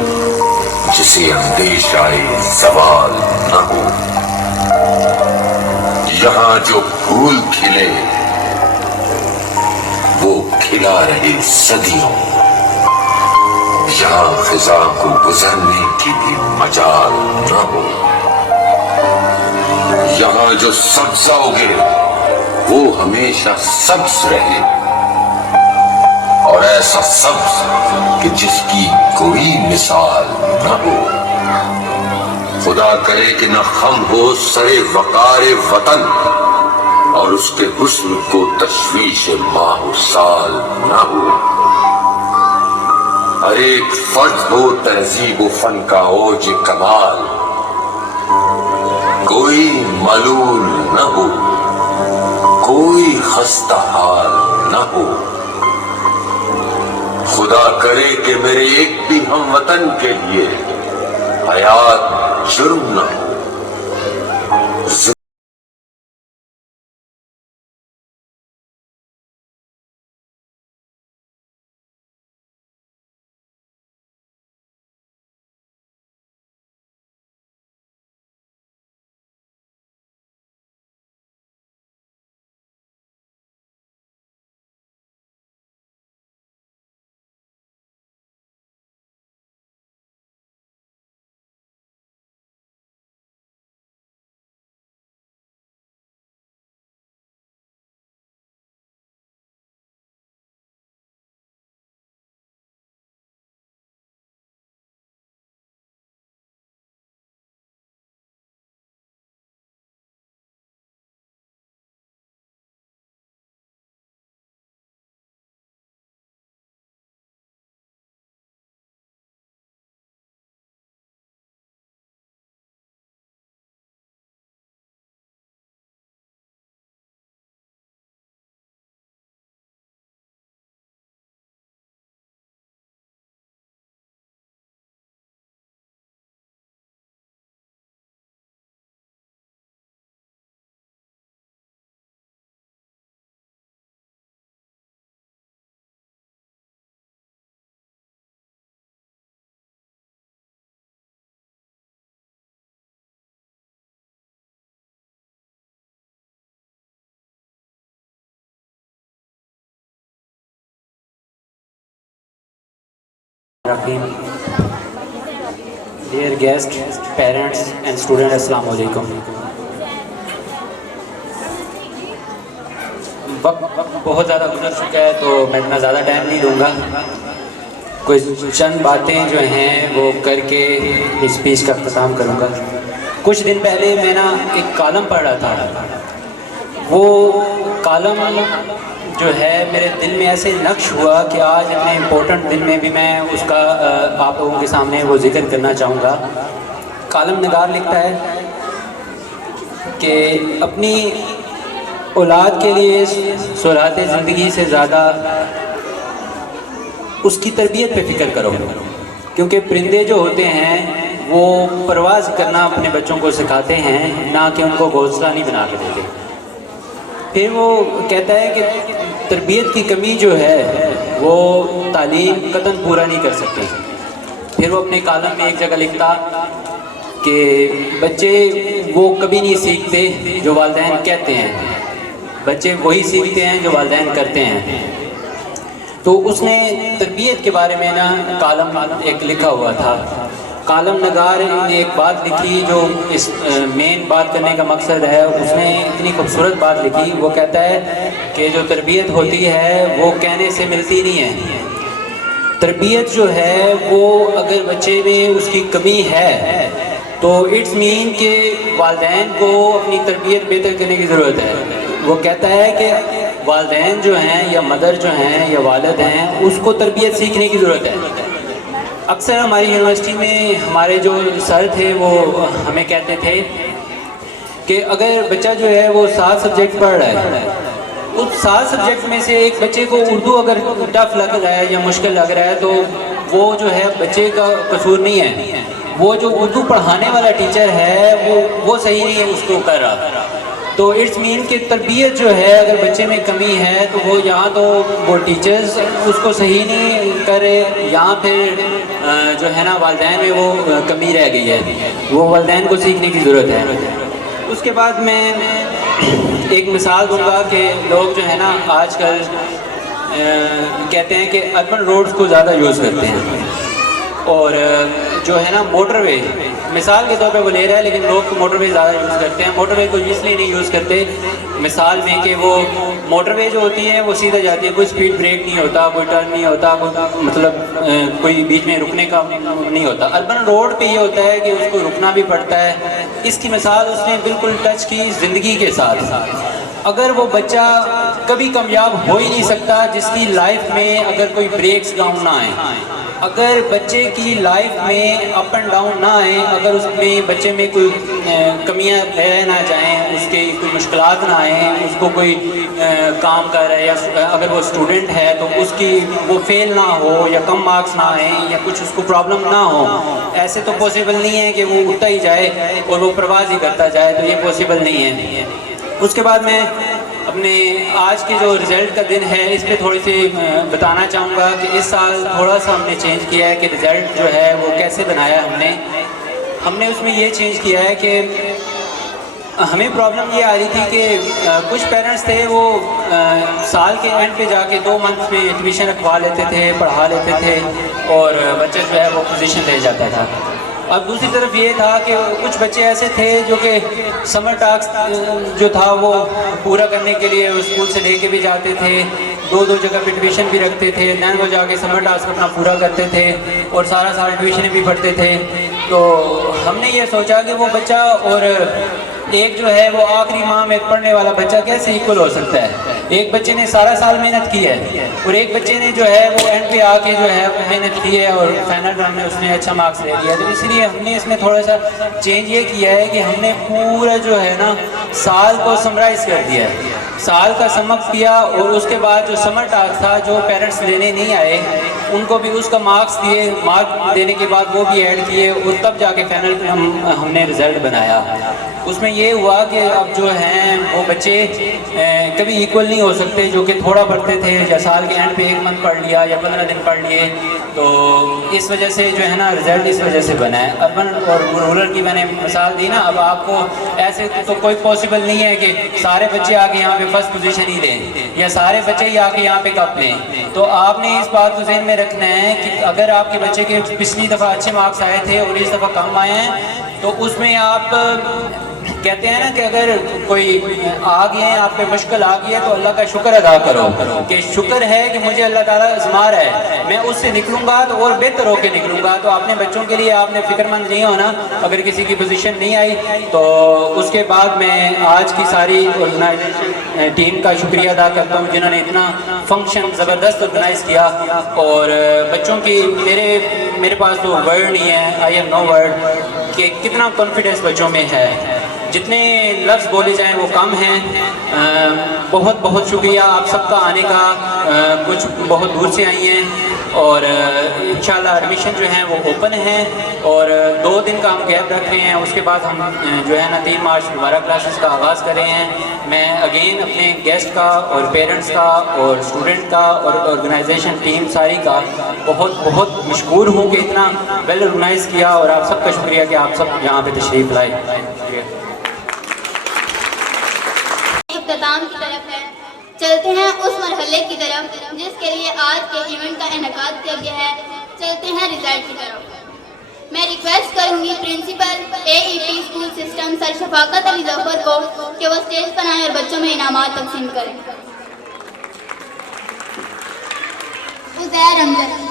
जिसे अंदेशाए सवाल न हो। यहाँ जो फूल खिले वो खिला रहे सदियों। यहाँ खिजा को गुजरने की भी मजाल न हो। यहाँ जो सब्जा उगे वो हमेशा सब्ज रहे और ऐसा सब्ज कि जिसकी कोई मिसाल न हो। खुदा करे कि न खम हो सरे वकारे वतन और उसके हुस्न को तशवीश माहो साल न हो। हर एक फर्ज हो तहजीब व फन का ओज कमाल कोई मलूल न हो कोई खस्ता हाल न हो। खुदा करे कि मेरे एक भी हम वतन के लिए हयात जुर्म न हो। Dear guests, parents and students, अस्सलाम वालेकुम। वक्त बहुत ज़्यादा गुजर चुका है तो मैं इतना ज़्यादा टाइम नहीं दूंगा। कुछ चंद बातें जो हैं वो करके इस स्पीच का अख्ताम करूंगा। कुछ दिन पहले मैं ना एक कॉलम पढ़ रहा था। वो कॉलम जो है मेरे दिल में ऐसे नक्श हुआ कि आज इतने इम्पोर्टेंट दिन में भी मैं उसका आप लोगों के सामने वो जिक्र करना चाहूँगा। कॉलम निगार लिखता है कि अपनी औलाद के लिए सुरात ज़िंदगी से ज़्यादा उसकी तरबियत पे फ़िक्र करो। क्योंकि परिंदे जो होते हैं वो परवाज़ करना अपने बच्चों को सिखाते हैं, ना कि उनको घोंसला नहीं बना के देते। फिर वो कहता है कि तरबियत की कमी जो है वो तालीम कतन पूरा नहीं कर सकती। फिर वो अपने कालम में एक जगह लिखता कि बच्चे वो कभी नहीं सीखते जो वालिदैन कहते हैं, बच्चे वही सीखते हैं जो वालिदैन करते हैं। तो उसने तरबियत के बारे में ना कालम एक लिखा हुआ था। कालम नगार ने एक बात लिखी जो इस मेन बात करने का मकसद है, उसने इतनी खूबसूरत बात लिखी। वो कहता है कि जो तरबियत होती है वो कहने से मिलती नहीं है। तरबियत जो है वो अगर बच्चे में उसकी कमी है तो इट्स मीन कि वालिदैन को अपनी तरबियत बेहतर करने की ज़रूरत है। वो कहता है कि वालिदैन जो हैं या मदर जो हैं या वालिद हैं उसको तरबियत सीखने की ज़रूरत है। अक्सर हमारी यूनिवर्सिटी में हमारे जो सर थे वो हमें कहते थे कि अगर बच्चा जो है वो 7 सब्जेक्ट पढ़ रहा है, उस 7 सब्जेक्ट में से एक बच्चे को उर्दू अगर टफ लग रहा है या मुश्किल लग रहा है तो वो जो है बच्चे का कसूर नहीं है, वो जो उर्दू पढ़ाने वाला टीचर है वो सही नहीं है उसको कर रहा। तो इट्स मीन कि तरबियत जो है अगर बच्चे में कमी है तो वो यहाँ तो वो टीचर्स उसको सही नहीं करे, यहाँ फिर जो है ना वालिदैन में वो कमी रह गई है, वो वालिदैन को सीखने की ज़रूरत है। उसके बाद मैं एक मिसाल दूंगा कि लोग जो है ना आजकल कहते हैं कि अर्बन रोड्स को ज़्यादा यूज़ करते हैं और जो है ना मोटरवे, मिसाल के तौर पे वो ले रहा है लेकिन लोग तो मोटरवे ज़्यादा यूज़ करते हैं। मोटरवे को इसलिए नहीं यूज़ करते मिसाल में कि वो मोटरवे जो होती है वो सीधा जाती है, कोई स्पीड ब्रेक नहीं होता, कोई टर्न नहीं होता, कोई मतलब कोई बीच में रुकने का नहीं होता। अर्बन रोड पे ये होता है कि उसको रुकना भी पड़ता है। इसकी मिसाल उसने बिल्कुल टच की ज़िंदगी के साथ। अगर वो बच्चा कभी कामयाब हो ही नहीं सकता जिसकी लाइफ में अगर कोई ब्रेक्स डाउन ना आए, अगर बच्चे की लाइफ में अप एंड डाउन ना आए, अगर उसमें बच्चे में कोई कमियां रह ना जाएं, उसके कोई मुश्किलात ना आए, उसको कोई काम कर रहा है या अगर वो स्टूडेंट है तो उसकी वो फेल ना हो या कम मार्क्स ना आए या कुछ उसको प्रॉब्लम ना हो, ऐसे तो पॉसिबल नहीं है कि वो उठता ही जाए और वो प्रवास ही करता जाए, तो ये पॉसिबल नहीं है। उसके बाद मैं अपने आज के जो रिज़ल्ट का दिन है इस पे थोड़ी सी बताना चाहूँगा कि इस साल थोड़ा सा हमने चेंज किया है कि रिज़ल्ट जो है वो कैसे बनाया हमने उसमें ये चेंज किया है कि हमें प्रॉब्लम ये आ रही थी कि कुछ पेरेंट्स थे वो साल के एंड पे जाके 2 मंथ में एडमिशन रखवा लेते थे, पढ़ा लेते थे और बच्चा जो है वो पोजीशन ले जाता था। अब दूसरी तरफ ये था कि कुछ बच्चे ऐसे थे जो कि समर टास्क जो था वो पूरा करने के लिए स्कूल से लेके भी जाते थे, 2 जगह पे ट्यूशन भी रखते थे, दैन वो जाके समर टास्क अपना पूरा करते थे और सारा साल ट्यूशन भी पढ़ते थे। तो हमने ये सोचा कि वो बच्चा और एक जो है वो आखिरी माह में पढ़ने वाला बच्चा कैसे इक्वल हो सकता है। एक बच्चे ने सारा साल मेहनत की है और एक बच्चे ने जो है वो एंड पे आके जो है वो मेहनत की है और फाइनल रन में उसने अच्छा मार्क्स ले लिया। तो इसलिए हमने इसमें थोड़ा सा चेंज ये किया है कि हमने पूरा जो है ना साल को समराइज़ कर दिया है, साल का समअप किया और उसके बाद जो समर टास्क था जो पेरेंट्स लेने नहीं आए उनको भी उसका मार्क्स दिए, मार्क देने के बाद वो भी ऐड किए और तब जाके फाइनल पे हमने रिज़ल्ट बनाया। उसमें ये हुआ कि अब जो हैं वो बच्चे कभी इक्वल नहीं हो सकते जो कि थोड़ा पढ़ते थे या साल के एंड पे 1 मंथ पढ़ लिया या 15 दिन पढ़ लिए। तो इस वजह से जो है ना रिज़ल्ट इस वजह से बना है। अर्बन और रूरल की मैंने मिसाल दी ना, अब आपको ऐसे तो कोई पॉसिबल नहीं है कि सारे बच्चे आके यहाँ पे फर्स्ट पोजीशन ही लें या सारे बच्चे ही आके यहाँ पे कप लें। तो आपने इस बात को ज़हन में रखना है कि अगर आपके बच्चे के पिछली दफ़ा अच्छे मार्क्स आए थे और इस दफ़ा कम आए हैं तो उसमें आप कहते हैं ना कि अगर कोई आ गए हैं आप पे मुश्किल आ गई है तो अल्लाह का शुक्र अदा करो कि शुक्र है कि मुझे अल्लाह ताला आज़मा रहा है, मैं उससे निकलूंगा तो और बेहतर होकर निकलूंगा। तो अपने बच्चों के लिए आपने फिक्रमंद नहीं होना। अगर किसी की पोजीशन नहीं आई तो उसके बाद मैं आज की सारी ऑर्गेनाइजेशन टीम का शुक्रिया अदा करता हूँ जिन्होंने इतना फंक्शन ज़बरदस्त ऑर्गेनाइज़ किया और बच्चों की मेरे पास तो वर्ड नहीं है, आई हैव नो वर्ड कि कितना कॉन्फिडेंस बच्चों में है। जितने लफ्ज़ बोले जाएं वो कम हैं। बहुत बहुत शुक्रिया आप सबका आने का। कुछ बहुत दूर से आई हैं और इंशाल्लाह एडमिशन जो है वो ओपन है और 2 दिन का हम गैप रख रहे हैं। उसके बाद हम जो है ना 3 मार्च दोबारा क्लासेस का आगाज़ कर रहे हैं। मैं अगेन अपने गेस्ट का और पेरेंट्स का और स्टूडेंट का और ऑर्गेनाइजेशन टीम सारी का बहुत बहुत मशकूर हूँ कि इतना वेल ऑर्गेनाइज़ किया और आप सबका शुक्रिया कि आप सब यहाँ पे तशरीफ़ लाए। इख्तिताम की तरफ है, चलते हैं उस मरहले की तरफ जिसके लिए आज के इवेंट का इनेकाद किया गया है। चलते हैं रिजल्ट की तरफ। मैं रिक्वेस्ट करूंगी principal AEP school system sir Shafaqat Ali Zafar को कि वो स्टेज पर आए और बच्चों में इनामात तकसीम करें। उज़ैर अमजद।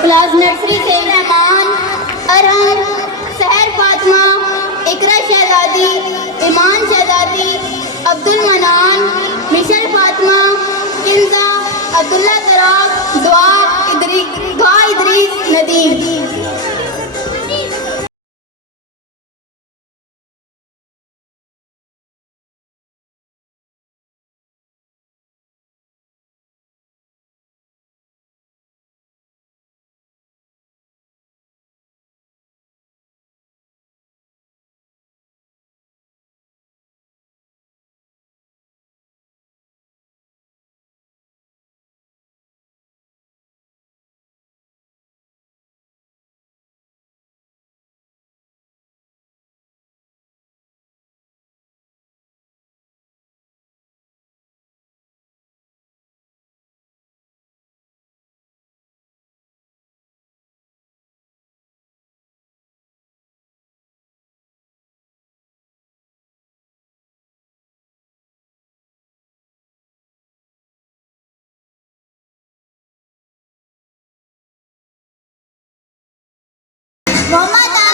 क्लास नर्सरी से रहमान, अरहम, सहर फातिमा, इकरा शहजादी, ईमान शहजादी, अब्दुल मनान, मिशल फातिमा, किंजा, अब्दुल्ला तराब, दुआ इदरीस, नदीम। मोहम्मद